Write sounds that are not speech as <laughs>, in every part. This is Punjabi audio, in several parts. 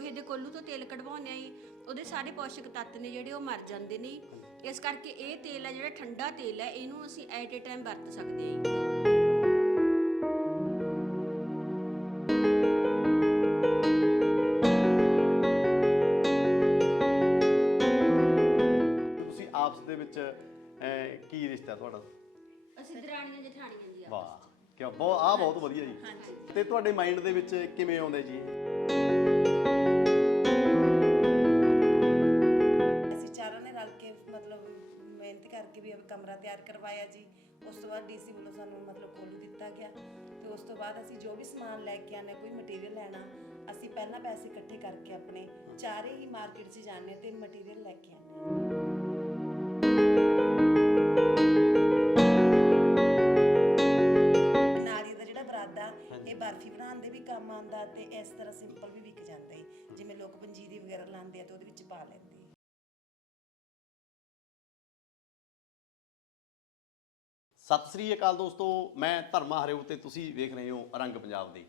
ਲੋਹੇ ਦੇ ਕੋਲੂ ਤੋਂ ਤੇਲ ਕਢਵਾਉਂਦੇ ਆ ਜੀ ਉਹਦੇ ਸਾਰੇ ਪੋਸ਼ਕ ਤੱਤ ਨੇ ਜਿਹੜੇ ਉਹ ਮਰ ਜਾਂਦੇ ਨੇ ਜੀ। ਇਸ ਕਰਕੇ ਇਹ ਤੇਲ ਹੈ ਜਿਹੜਾ ਠੰਡਾ ਤੇਲ ਹੈ ਇਹਨੂੰ ਅਸੀਂ ਐਟ ਏ ਟਾਈਮ ਵਰਤ ਸਕਦੇ ਹਾਂ ਜੀ। ਤੁਸੀਂ ਆਪਸ ਦੇ ਵਿੱਚ ਅਹ, ਕੀ ਰਿਸ਼ਤਾ ਤੁਹਾਡਾ? ਅਸੀਂ ਦਰਾਣੀਆਂ ਜਠਾਣੀਆਂ ਦੀ ਆ ਵਾਹ ਕਿ ਬਹੁਤ ਆ ਬਹੁਤ ਵਧੀਆ ਜੀ। ਤੇ ਤੁਹਾਡੇ ਮਾਈਂਡ ਦੇ ਵਿੱਚ ਕਿਵੇਂ ਆਉਂਦਾ ਜੀ? ਕਰਕੇ ਵੀ ਕਮਰਾ ਤਿਆਰ ਕਰਵਾਇਆ ਜੀ। ਉਸ ਤੋਂ ਬਾਅਦ ਡੀਸੀ ਵੱਲੋਂ ਸਾਨੂੰ ਮਤਲਬ ਕੋਲੂ ਦਿੱਤਾ ਗਿਆ। ਤੇ ਉਸ ਤੋਂ ਬਾਅਦ ਅਸੀਂ ਜੋ ਵੀ ਸਮਾਨ ਲੈ ਕੇ ਆਨੇ ਕੋਈ ਮਟੀਰੀਅਲ ਲੈਣਾ ਅਸੀਂ ਪਹਿਲਾਂ ਪੈਸੇ ਇਕੱਠੇ ਕਰਕੇ ਆਪਣੇ ਚਾਰੇ ਹੀ ਮਾਰਕੀਟ 'ਚ ਜਾਂਦੇ ਤੇ ਮਟੀਰੀਅਲ ਲੈ ਕੇ ਇਹ ਬਰਫੀ ਬਣਾਉਣ ਦੇ ਵੀ ਕੰਮ ਆਉਂਦਾ ਤੇ ਇਸ ਤਰ੍ਹਾਂ ਸਿੰਪਲ ਵੀ ਵਿਕ ਜਾਂਦਾ ਹੈ ਜਿਵੇਂ ਲੋਕ ਪੰਜੀਰੀ ਵਗੈਰਾ ਲਾਉਂਦੇ ਆ ਤੇ ਉਹਦੇ ਵਿੱਚ ਪਾ ਲੈਂਦੇ ਸਤਿ ਸ੍ਰੀ ਅਕਾਲ ਦੋਸਤੋ, ਮੈਂ ਧਰਮਾ ਹਰਿਓ ਤੇ ਤੁਸੀਂ ਵੇਖ ਰਹੇ ਹੋ ਅਰੰਗ ਪੰਜਾਬ ਦੇ।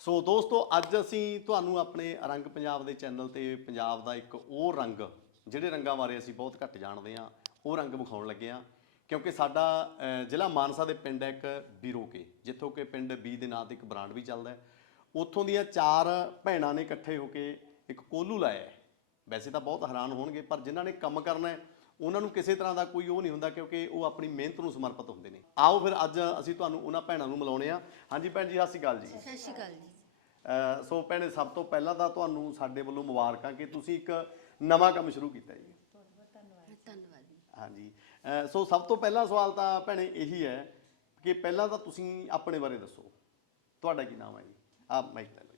ਸੋ ਦੋਸਤੋ, ਅੱਜ ਅਸੀਂ ਤੁਹਾਨੂੰ ਆਪਣੇ ਅਰੰਗ ਪੰਜਾਬ ਦੇ ਚੈਨਲ ਤੇ ਪੰਜਾਬ ਦਾ ਇੱਕ ਉਹ ਰੰਗ, ਜਿਹੜੇ ਰੰਗਾਂ ਬਾਰੇ ਅਸੀਂ ਬਹੁਤ ਘੱਟ ਜਾਣਦੇ ਹਾਂ, ਉਹ ਰੰਗ ਵਿਖਾਉਣ ਲੱਗੇ ਹਾਂ। ਕਿਉਂਕਿ ਸਾਡਾ ਜ਼ਿਲ੍ਹਾ ਮਾਨਸਾ ਦੇ ਪਿੰਡ ਹੈ ਇੱਕ ਬੀਰੋਕੇ, ਜਿੱਥੋਂ ਕਿ ਪਿੰਡ ਬੀ ਦੇ ਨਾਂ ਤੇ ਇੱਕ ਬ੍ਰਾਂਡ ਵੀ ਚੱਲਦਾ ਹੈ। ਉੱਥੋਂ ਦੀਆਂ ਚਾਰ ਭੈਣਾਂ ਨੇ ਇਕੱਠੇ ਹੋ ਕੇ ਇੱਕ ਕੋਲੂ ਲਾਇਆ ਵੈਸੇ ਤਾਂ ਬਹੁਤ ਹੈਰਾਨ ਹੋਣਗੇ, ਪਰ ਜਿਨ੍ਹਾਂ ਨੇ ਕੰਮ ਕਰਨਾ ਹੈ ਉਹਨਾਂ ਨੂੰ ਕਿਸੇ ਤਰ੍ਹਾਂ ਦਾ ਕੋਈ ਉਹ ਨਹੀਂ ਹੁੰਦਾ ਕਿਉਂਕਿ ਉਹ ਆਪਣੀ ਮਿਹਨਤ ਨੂੰ ਸਮਰਪਿਤ ਹੁੰਦੇ ਨੇ। ਆਓ ਫਿਰ ਅੱਜ ਅਸੀਂ ਤੁਹਾਨੂੰ ਉਹਨਾਂ ਭੈਣਾਂ ਨੂੰ ਮਿਲਾਉਣੇ ਆ ਹਾਂਜੀ ਭੈਣ ਜੀ ਸਤਿ ਸ਼੍ਰੀ ਅਕਾਲ ਜੀ। ਸਤਿ ਸ਼੍ਰੀ ਅਕਾਲ ਜੀ। ਅਹ ਸੋ ਭੈਣੇ ਸਭ ਤੋਂ ਪਹਿਲਾਂ ਤਾਂ ਤੁਹਾਨੂੰ ਸਾਡੇ ਵੱਲੋਂ ਮੁਬਾਰਕਾਂ ਕਿ ਤੁਸੀਂ ਇੱਕ ਨਵਾਂ ਕੰਮ ਸ਼ੁਰੂ ਕੀਤਾ ਜੀ। ਧੰਨਵਾਦ ਜੀ ਹਾਂਜੀ। ਅਹ ਸੋ ਸਭ ਤੋਂ ਪਹਿਲਾ ਸਵਾਲ ਤਾਂ ਭੈਣੇ ਇਹੀ ਹੈ ਕਿ ਪਹਿਲਾਂ ਤਾਂ ਤੁਸੀਂ ਆਪਣੇ ਬਾਰੇ ਦੱਸੋ। ਤੁਹਾਡਾ ਕੀ ਨਾਮ ਹੈ ਜੀ? ਆਪ ਮਾਈਕ ਲੈ ਲਓ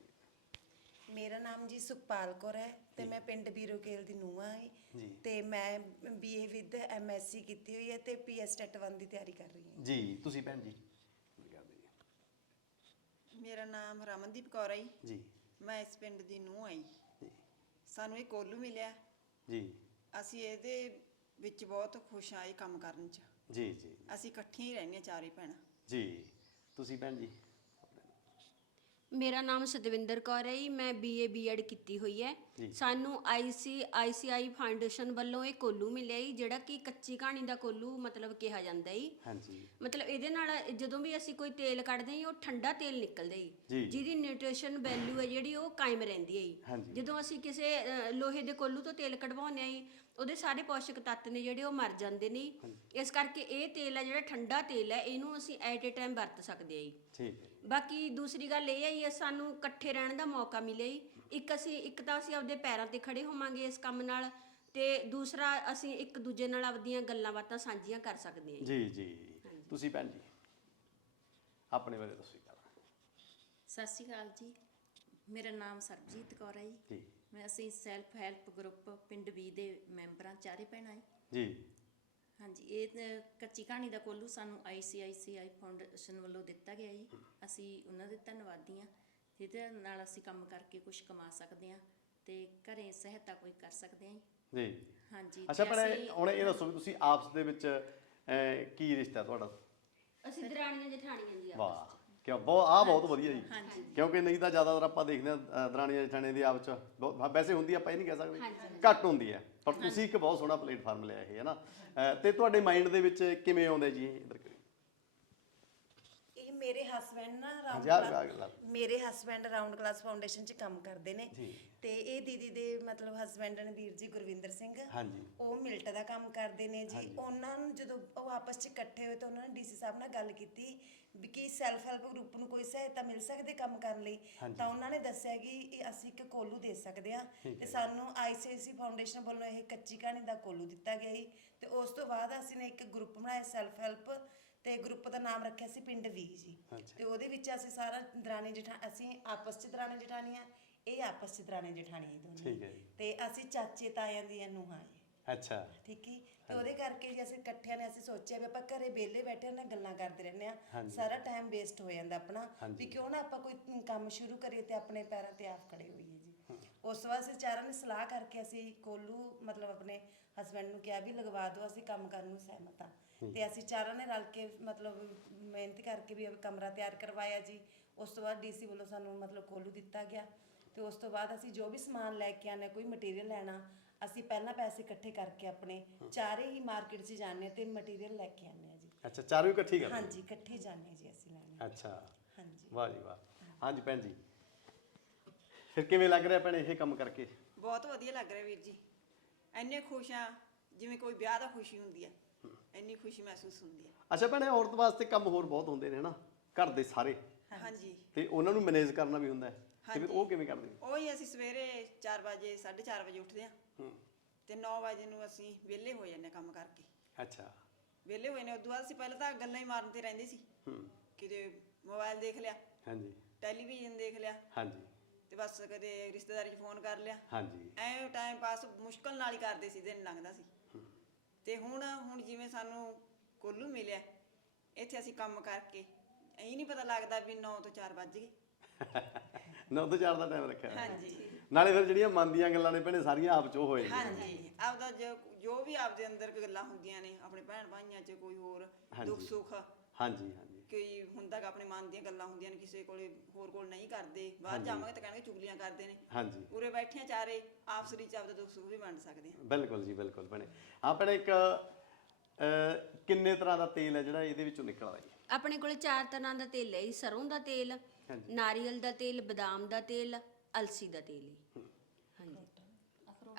ਮੇਰਾ ਨਾਮ ਜੀ ਸੁਖਪਾਲ ਕੌਰ ਹੈ ਤੇ ਮੈਂ ਪਿੰਡ ਬੀਰੋਕੇਲ ਦੀ ਨੂੰਹ ਹਾਂ ਜੀ। ਤੇ ਮੈਂ ਬੀਏ ਵਿਦ ਐਮਐਸਸੀ ਕੀਤੀ ਹੋਈ ਹੈ ਤੇ ਪੀਐਸ ਟੈਟ 1 ਦੀ ਤਿਆਰੀ ਕਰ ਰਹੀ ਹਾਂ ਜੀ। ਤੁਸੀਂ ਭੈਣ ਜੀ। ਮੇਰਾ ਨਾਮ ਰਮਨਦੀਪ ਕੌਰ ਹੈ ਜੀ। ਮੈਂ ਇਸ ਪਿੰਡ ਦੀ ਨੂੰਹ ਆਈ ਜੀ। ਸਾਨੂੰ ਇਹ ਕੋਲੂ ਮਿਲਿਆ। ਜੀ। ਅਸੀਂ ਇਹਦੇ ਵਿੱਚ ਬਹੁਤ ਖੁਸ਼ ਇਹ ਕੰਮ ਕਰਨ 'ਚ। ਜੀ ਜੀ। ਅਸੀਂ ਇਕੱਠੀਆਂ ਹੀ ਰਹਿੰਦੀਆਂ ਚਾਰੇ ਭੈਣਾਂ। ਜੀ। ਤੁਸੀਂ ਭੈਣ ਜੀ? ਮੇਰਾ ਨਾਮ ਸਤਵਿੰਦਰ ਕੌਰ ਹੈ ਜੀ ਮੈਂ ਬੀਏ ਬੀਐਡ ਕੀਤੀ ਹੋਈ ਹੈ। ਸਾਨੂੰ ਆਈਸੀ ਆਈਸੀਆਈ ਫਾਊਂਡੇਸ਼ਨ ਵੱਲੋਂ ਇਹ ਕੋਲੂ ਮਿਲਿਆ ਜੀ ਜਿਹੜਾ ਕਿ ਕੱਚੀ ਕਹਾਣੀ ਦਾ ਕੋਲੂ ਮਤਲਬ ਕਿਹਾ ਜਾਂਦਾ ਜੀ ਹਾਂਜੀ ਮਤਲਬ ਇਹਦੇ ਨਾਲ ਜਦੋਂ ਵੀ ਅਸੀਂ ਕੋਈ ਤੇਲ ਕੱਢਦੇ ਹਾਂ ਉਹ ਠੰਡਾ ਤੇਲ ਨਿਕਲਦਾ ਜੀ। ਜਿਹਦੀ ਨਿਊਟ੍ਰੀਸ਼ਨ ਵੈਲਿਊ ਹੈ ਜਿਹੜੀ ਉਹ ਕਾਇਮ ਰਹਿੰਦੀ ਹੈ ਜੀ। ਜਦੋਂ ਅਸੀਂ ਕਿਸੇ ਲੋਹੇ ਦੇ ਕੋਲੂ ਤੋਂ ਤੇਲ ਕਢਵਾਉਂਦੇ ਹਾਂ ਜੀ ਉਹਦੇ ਸਾਰੇ ਪੋਸ਼ਕ ਤੱਤ ਨੇ ਜਿਹੜੇ ਉਹ ਮਰ ਜਾਂਦੇ ਨੇ। ਇਸ ਕਰਕੇ ਇਹ ਤੇਲ ਹੈ ਜਿਹੜਾ ਠੰਡਾ ਤੇਲ ਹੈ ਇਹਨੂੰ ਅਸੀਂ ਐਟ ਏ ਟਾਈਮ ਵਰਤ ਸਕਦੇ ਹਾਂ ਜੀ ਠੀਕ ਹੈ ਬਾਕੀ ਦੂਸਰੀ ਗੱਲ ਇਹ ਹੈ ਜੀ ਸਾਨੂੰ ਇਕੱਠੇ ਰਹਿਣ ਦਾ ਮੌਕਾ ਮਿਲਿਆ ਜੀ। ਇੱਕ ਅਸੀਂ ਇੱਕ ਤਾਂ ਅਸੀਂ ਆਪਦੇ ਪੈਰਾਂ ਤੇ ਖੜੇ ਹੋਵਾਂਗੇ ਇਸ ਕੰਮ ਨਾਲ ਤੇ ਦੂਸਰਾ ਅਸੀਂ ਇੱਕ ਦੂਜੇ ਨਾਲ ਆਪਦੀਆਂ ਗੱਲਾਂ ਬਾਤਾਂ ਸਾਂਝੀਆਂ ਕਰ ਸਕਦੇ ਹਾਂ ਜੀ। ਜੀ ਜੀ। ਤੁਸੀਂ ਭੈਣ ਜੀ ਆਪਣੇ ਬਾਰੇ ਦੱਸੋ ਜੀ ਸਤਿ ਸ਼੍ਰੀ ਅਕਾਲ ਜੀ। ਮੇਰਾ ਨਾਮ ਸਰਬਜੀਤ ਕੌਰ ਹੈ ਜੀ। ਜੀ। ਮੈਂ ਅਸੀਂ ਸੈਲਫ ਹੈਲਪ ਗਰੁੱਪ ਪਿੰਡ ਬੀ ਦੇ ਮੈਂਬਰਾਂ ਚਾਰੇ ਭੈਣਾਂ ਹੈ ਜੀ। ਹਾਂਜੀ ਇਹ ਤਾਂ ਕੱਚੀ ਕਹਾਣੀ ਦਾ ਕੋਲੂ ਸਾਨੂੰ ਆਈਸੀਆਈਸੀਆਈ ਫਾਊਂਡੇਸ਼ਨ ਵੱਲੋਂ ਦਿੱਤਾ ਗਿਆ ਜੀ। ਅਸੀਂ ਉਹਨਾਂ ਦੇ ਧੰਨਵਾਦੀ ਹਾਂ। ਜਿਹਦੇ ਨਾਲ ਅਸੀਂ ਕੰਮ ਕਰਕੇ ਕੁਝ ਕਮਾ ਸਕਦੇ ਹਾਂ ਤੇ ਘਰੇ ਸਹਾਇਤਾ ਕੋਈ ਕਰ ਸਕਦੇ ਹਾਂ ਜੀ। ਜੀ। ਹਾਂਜੀ ਅੱਛਾ ਤੇ ਪਰ ਅਸੀਂ- ਹੁਣ ਇਹ ਦੱਸੋ ਵੀ ਤੁਸੀਂ ਆਪਸ ਦੇ ਵਿੱਚ ਅਹ, ਕੀ ਰਿਸ਼ਤਾ ਤੁਹਾਡਾ? ਅਸੀਂ ਦਰਾਣੀਆਂ ਜਠਾਣੀਆਂ ਦੀ ਆ ਵਾਹ ਕਿ ਬਹੁਤ ਆ ਬਹੁਤ ਵਧੀਆ ਜੀ। ਹਾਂਜੀ। ਕਿਉਂਕਿ ਨਹੀਂ ਤਾਂ ਜ਼ਿਆਦਾਤਰ ਆਪਾਂ ਦੇਖਦੇ ਹਾਂ ਦਰਾਣੀਆਂ ਜਠਾਣੇ ਦੀ ਆਪ ਚ। ਬਹੁਤ- ਵੈਸੇ ਹੁੰਦੀ ਆ, ਆਪਾਂ ਇਹ ਨਹੀਂ ਕਹਿ ਸਕਦੇ। ਘੱਟ ਹੁੰਦੀ ਹੈ। ਔਰ ਤੁਸੀਂ ਇੱਕ ਬਹੁਤ ਸੋਹਣਾ ਪਲੇਟਫਾਰਮ ਲਿਆ ਇਹ ਹੈ ਨਾ? ਅਹ, ਤੇ ਤੁਹਾਡੇ ਮਾਈਂਡ ਦੇ ਵਿੱਚ ਕਿਵੇਂ ਆਉਂਦਾ ਜੀ ਇਹ ਇੱਧਰ? ਕਰੀ ਇਹ ਮੇਰੇ ਹਸਬੰਡ ਨਾ ਹਾਂਜੀ, ਆ- ਆ- ਮੇਰੇ ਹਸਬੰਡ ਰਾਉਂਡ ਕਲਾਸ ਫਾਊਂਡੇਸ਼ਨ 'ਚ ਕੰਮ ਕਰਦੇ ਨੇ। ਜੀ। ਤੇ ਇਹ ਦੀਦੀ ਦੇ ਮਤਲਬ ਹਸਬੰਡ ਨੇ ਵੀਰ ਜੀ ਗੁਰਵਿੰਦਰ ਸਿੰਘ ਹਾਂਜੀ। ਉਹ ਮਿਲਟ ਦਾ ਕੰਮ ਕਰਦੇ ਨੇ ਜੀ। ਉਹਨਾਂ ਨੂੰ ਜਦੋਂ ਉਹ ਆਪਸ 'ਚ ਇਕੱਠੇ ਹੋਏ ਤਾਂ ਉਹਨਾਂ ਨੇ ਡੀਸੀ ਸਾਹਿਬ ਨਾਲ ਗੱਲ ਕੀਤੀ ਵੀ ਕਿ ਸੈਲਫ ਹੈਲਪ ਗਰੁੱਪ ਨੂੰ ਕੋਈ ਸਹਾਇਤਾ ਮਿਲ ਸਕਦੀ ਕੰਮ ਕਰਨ ਲਈ? ਤਾਂ ਉਹਨਾਂ ਨੇ ਦੱਸਿਆ ਕਿ ਇਹ ਅਸੀਂ ਇੱਕ ਕੋਲੂ ਦੇ ਸਕਦੇ ਹਾਂ। ਤੇ ਸਾਨੂੰ ਆਈਸੀਆਈਸੀ ਫਾਊਂਡੇਸ਼ਨ ਵੱਲੋਂ ਇਹ ਕੱਚੀ ਕਹਾਣੀ ਦਾ ਕੋਲੂ ਦਿੱਤਾ ਗਿਆ ਜੀ ਤੇ ਉਸ ਤੋਂ ਬਾਅਦ ਅਸੀਂ ਨੇ ਇੱਕ ਗਰੁੱਪ ਬਣਾਇਆ ਸੈਲਫ ਹੈਲਪ ਤੇ ਗਰੁੱਪ ਦਾ ਨਾਮ ਰੱਖਿਆ ਸੀ ਪਿੰਡ ਵੀ ਜੀ। ਅੱਛਾ। ਤੇ ਉਹਦੇ ਵਿੱਚ ਅਸੀਂ ਸਾਰਾ ਦਰਾਣੀ ਜਠਾ ਅਸੀਂ ਆਪਸ 'ਚ ਦਰਾਣੀ ਜਠਾਣੀਆਂ ਇਹ ਆਪਸ 'ਚ ਦਰਾਣੀ ਜਠਾਣੀਆਂ ਦੋਨੇ। ਠੀਕ ਹੈ ਜੀ। ਤੇ ਅਸੀਂ ਚਾਚੇ ਤਾਇਆਂ ਦੀਆਂ ਨੂੰਹਾਂ ਜੀ। ਅੱਛਾ। ਠੀਕ ਹੈ? ਤੇ ਉਹਦੇ ਕਰਕੇ ਜੀ ਅਸੀਂ ਇਕੱਠਿਆਂ ਨੇ ਅਸੀਂ ਸੋਚਿਆ ਵੀ ਆਪਾਂ ਘਰੇ ਵਿਹਲੇ ਬੈਠੇ ਨਾ ਗੱਲਾਂ ਕਰਦੇ ਰਹਿੰਦੇ ਆ ਹਾਂਜੀ। ਸਾਰਾ ਟਾਈਮ ਵੇਸਟ ਹੋ ਜਾਂਦਾ ਆਪਣਾ। ਹਾਂਜੀ। ਵੀ ਕਿਉਂ ਨਾ ਆਪਾਂ ਕੋਈ ਕੰਮ ਸ਼ੁਰੂ ਕਰੀਏ ਤੇ ਆਪਣੇ ਪੈਰਾਂ ਤੇ ਆਪ ਖੜੇ ਹੋਈਏ ਜੀ। ਉਸ ਤੋਂ ਬਾਅਦ ਅਸੀਂ ਚਾਰਾਂ ਨੇ ਸਲਾਹ ਕਰਕੇ ਅਸੀਂ ਕੋਲੂ ਮਤਲਬ ਆਪਣੇ ਹਸਬੰਡ ਨੂੰ ਕਿਹਾ ਵੀ ਲਗਵਾ ਦਿਓ ਅਸੀਂ ਕੰਮ ਕਰਨ ਨੂੰ ਸਹਿਮਤ ਆ ਤੇ ਅਸੀਂ ਚਾਰਾਂ ਨੇ ਰਲ ਕੇ ਮਤਲਬ ਮਿਹਨਤ ਕਰਕੇ ਵੀ ਕਮਰਾ ਤਿਆਰ ਕਰਵਾਇਆ ਜੀ। ਉਸ ਤੋਂ ਬਾਅਦ ਡੀਸੀ ਵੱਲੋਂ ਸਾਨੂੰ ਮਤਲਬ ਕੋਲੂ ਦਿੱਤਾ ਗਿਆ। ਤੇ ਉਸ ਤੋਂ ਬਾਅਦ ਅਸੀਂ ਜੋ ਵੀ ਸਮਾਨ ਲੈ ਕੇ ਆਨੇ ਕੋਈ ਮਟੀਰੀਅਲ ਲੈਣਾ ਅਸੀਂ ਪਹਿਲਾਂ ਪੈਸੇ ਇਕੱਠੇ ਕਰਕੇ ਆਪਣੇ ਚਾਰੇ ਹੀ ਮਾਰਕੀਟ 'ਚ ਜਾਂਦੇ ਤੇ ਮਟੀਰੀਅਲ ਲੈ ਕੇ ਆਨੇ ਆ ਜੀ। ਅੱਛਾ ਚਾਰੋਂ ਇਕੱਠੀ ਕਰਦੇ ਹਾਂਜੀ ਇਕੱਠੇ ਜਾਂਦੇ ਜੀ ਅਸੀਂ ਲੈਣੇ। ਅੱਛਾ। ਹਾਂਜੀ। ਵਾਹ ਜੀ ਵਾਹ। ਹਾਂਜੀ ਭੈਣ ਜੀ। ਫਿਰ ਕਿਵੇਂ ਲੱਗ ਰਿਹਾ ਭੈਣੇ ਇਹ ਕੰਮ ਕਰਕੇ? ਬਹੁਤ ਵਧੀਆ ਲੱਗ ਰਿਹਾ ਵੀਰ ਜੀ। ਇੰਨੇ ਖੁਸ਼ ਆ ਜਿਵੇਂ ਕੋਈ ਵਿਆਹ ਦਾ ਖੁਸ਼ੀ ਹੁੰਦੀ ਹੈ ਇੰਨੀ ਖੁਸ਼ੀ ਮਹਿਸੂਸ ਹੁੰਦੀ ਹੈ। ਅੱਛਾ ਭੈਣੇ ਔਰਤ ਵਾਸਤੇ ਕੰਮ ਹੋਰ ਬਹੁਤ ਹੁੰਦੇ ਨੇ ਹਨਾ? ਘਰ ਦੇ ਸਾਰੇ। ਹਾਂਜੀ। ਤੇ ਉਹਨਾਂ ਨੂੰ ਮੈਨੇਜ ਕਰਨਾ ਵੀ ਹੁੰਦਾ ਹੈ। ਤੇ ਫਿਰ ਉਹ। ਕਿਵੇਂ ਕਰਦੇ ਹੋ ਉਹੀ ਅਸੀਂ ਸਵੇਰੇ 4 ਵਜੇ 4:30 ਵਜੇ ਉੱਠਦੇ ਆ ਹੂੰ। ਤੇ 9 ਵਜੇ ਨੂੰ ਅਸੀਂ ਵਿਹਲੇ ਹੋ ਜਾਂਦੇ ਹਾਂ ਕੰਮ ਕਰਕੇ। ਅੱਛਾ। ਵਿਹਲੇ ਹੋਏ ਨੇ ਉਦੋਂ ਬਾਅਦ ਅਸੀਂ ਪਹਿਲਾਂ ਤਾਂ ਗੱਲਾਂ ਹੀ ਮਾਰਨ ਤੇ ਰਹਿੰਦੇ ਸੀ। ਹੂੰ। ਕਿਤੇ ਮੋਬਾਈਲ ਦੇਖ ਲਿਆ। ਹਾਂਜੀ। ਟੈਲੀਵਿਜ਼ਨ ਦੇਖ ਲਿਆ। ਹਾਂਜੀ। ਤੇ ਬਸ ਕਦੇ ਰਿਸ਼ਤੇਦਾਰੀ 'ਚ ਫੋਨ ਕਰ ਲਿਆ। ਹਾਂਜੀ। ਐ ਟਾਈਮ ਪਾਸ ਮੁਸ਼ਕਲ ਨਾਲ ਹੀ ਕਰਦੇ ਸੀ ਦਿਨ ਲੰਘਦਾ ਸੀ। ਤੇ ਹੁਣ ਹੁਣ ਜਿਵੇਂ ਸਾਨੂੰ ਕੋਲੂ ਮਿਲਿਆ ਇੱਥੇ ਅਸੀਂ ਕੰਮ ਕਰਕੇ ਐਂ ਨਹੀਂ ਪਤਾ ਲੱਗਦਾ ਵੀ 9 ਤੋਂ 4 ਵੱਜ ਗਏ। <laughs> ਨੌ ਤੋਂ ਚਾਰ ਦਾ ਟਾਈਮ ਰੱਖਿਆ। ਹਾਂਜੀ। ਨਾਲੇ ਫਿਰ ਜਿਹੜੀਆਂ ਮਨ ਦੀਆਂ ਗੱਲਾਂ ਨੇ ਭੈਣੇ ਸਾਰੀਆਂ ਆਪ ਚ ਹੋਏ ਹਾਂਜੀ। ਆਪਦਾ ਜੋ ਜੋ ਵੀ ਆਪਦੇ ਅੰਦਰ ਗੱਲਾਂ ਹੁੰਦੀਆਂ ਨੇ ਆਪਣੇ ਭੈਣ ਭਾਈਆਂ 'ਚ ਕੋਈ ਹੋਰ ਦੁੱਖ। ਸੁੱਖ ਹਾਂਜੀ ਹਾਂਜੀ। ਕੋਈ ਹੁੰਦਾ ਗਾ ਆਪਣੇ ਮਨ ਦੀਆਂ ਗੱਲਾਂ ਹੁੰਦੀਆਂ ਨੇ ਕਿਸੇ ਕੋਲੇ ਹੋਰ ਕੋਲ ਨਹੀਂ ਕਰਦੇ ਬਾਹਰ ਜਾਵਾਂਗੇ ਤਾਂ ਕਹਿਣਗੇ ਚੁਗਲੀਆਂ ਕਰਦੇ ਨੇ। ਹਾਂਜੀ। ਉਰੇ ਬੈਠੇ ਆ ਚਾਰੇ ਆਪਸ ਵਿੱਚ ਆਪਦਾ ਦੁੱਖ ਸੁੱਖ ਵੀ ਵੰਡ ਸਕਦੇ ਆ। ਬਿਲਕੁਲ ਜੀ ਬਿਲਕੁਲ ਹਾਂ ਭੈਣੇ ਇੱਕ ਅਹ, ਕਿੰਨੇ ਤਰ੍ਹਾਂ ਦਾ ਤੇਲ ਹੈ ਜਿਹੜਾ ਇਹਦੇ ਵਿੱਚੋਂ ਨਿਕਲਦਾ ਜੀ? ਆਪਣੇ ਕੋਲੇ ਚਾਰ ਤਰ੍ਹਾਂ ਦਾ ਤੇਲ ਹੈ ਜੀ ਸਰੋਂ ਦਾ ਤੇਲ ਹਾਂਜੀ। ਨਾਰੀਅਲ ਦਾ ਤੇਲ ਬਦਾਮ ਦਾ ਤੇਲ ਅਲਸੀ ਦਾ ਤੇਲ ਜੀ। ਹਾਂਜੀ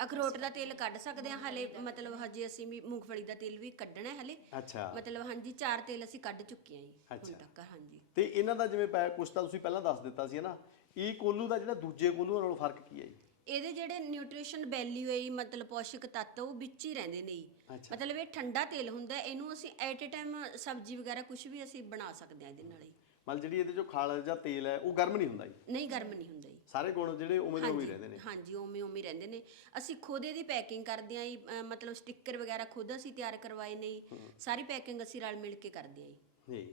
ਅਖਰੋਟ ਦਾ ਤੇਲ ਕੱਢ ਸਕਦੇ ਹਾਂ ਹਲੇ ਮਤਲਬ ਹਜੇ ਅਸੀਂ ਵੀ ਮੂੰਗਫਲੀ ਦਾ ਤੇਲ ਵੀ ਕੱਢਣਾ ਹੈ ਹਲੇ। ਅੱਛਾ। ਮਤਲਬ ਹਾਂਜੀ ਚਾਰ ਤੇਲ ਅਸੀਂ ਕੱਢ ਚੁੱਕੇ ਹਾਂ ਜੀ ਹੁਣ ਅੱਛਾ। ਤੱਕ ਹਾਂਜੀ। ਤੇ ਇਹਨਾਂ ਦਾ ਜਿਵੇਂ ਪੈ ਕੁਛ ਤਾਂ ਤੁਸੀਂ ਪਹਿਲਾਂ ਦੱਸ ਦਿੱਤਾ ਸੀ ਨਾ ਇਹ ਕੋਲੂ ਦਾ ਜਿਹੜਾ ਦੂਜੇ ਕੋਲੂ ਨਾਲੋਂ ਫ਼ਰਕ ਕੀ ਹੈ ਜੀ? ਇਹਦੇ ਜਿਹੜੇ ਨਿਊਟ੍ਰੀਸ਼ਨ ਵੈਲਿਊ ਹੈ ਜੀ, ਮਤਲਬ ਪੌਸ਼ਕ ਤੱਤ ਉਹ ਵਿੱਚ ਹੀ ਰਹਿੰਦੇ ਨੇ ਜੀ। ਅੱਛਾ। ਮਤਲਬ ਇਹ ਠੰਡਾ ਤੇਲ ਹੁੰਦਾ ਹੈ, ਇਹਨੂੰ ਅਸੀਂ ਐਟ ਅ ਟਾਈਮ ਸਬਜ਼ੀ ਵਗੈਰਾ ਕੁਝ ਵੀ ਅਸੀਂ ਬਣਾ ਸਕਦੇ ਹਾਂ ਇਹਦੇ ਨਾਲ ਹੀ। ਮਤਲਬ ਜਿਹੜੀ ਇਹਦੇ ਜੋ ਖਾਲ ਜਾਂ ਤੇਲ ਹੈ ਉਹ ਗਰਮ ਨਹੀਂ ਹੁੰਦਾ ਜੀ? ਨਹੀਂ ਗਰਮ ਨਹੀਂ ਹੁੰਦਾ ਸਾਰੇ ਗੁਣ ਜਿਹੜੇ ਉਵੇਂ ਦੇ ਉਵੇਂ ਹੀ ਰਹਿੰਦੇ ਨੇ। ਹਾਂਜੀ ਉਵੇਂ ਉਵੇਂ ਰਹਿੰਦੇ ਨੇ। ਅਸੀਂ ਖੁਦ ਇਹਦੀ ਪੈਕਿੰਗ ਕਰਦੇ ਆਂ ਜੀ ਮਤਲਬ ਸਟicker ਵਗੈਰਾ ਖੁਦ ਅਸੀਂ ਤਿਆਰ ਕਰਵਾਏ ਨੇ ਜੀ। ਸਾਰੀ ਪੈਕਿੰਗ ਅਸੀਂ ਰਲ ਮਿਲ ਕੇ ਕਰਦੇ ਆਂ ਜੀ।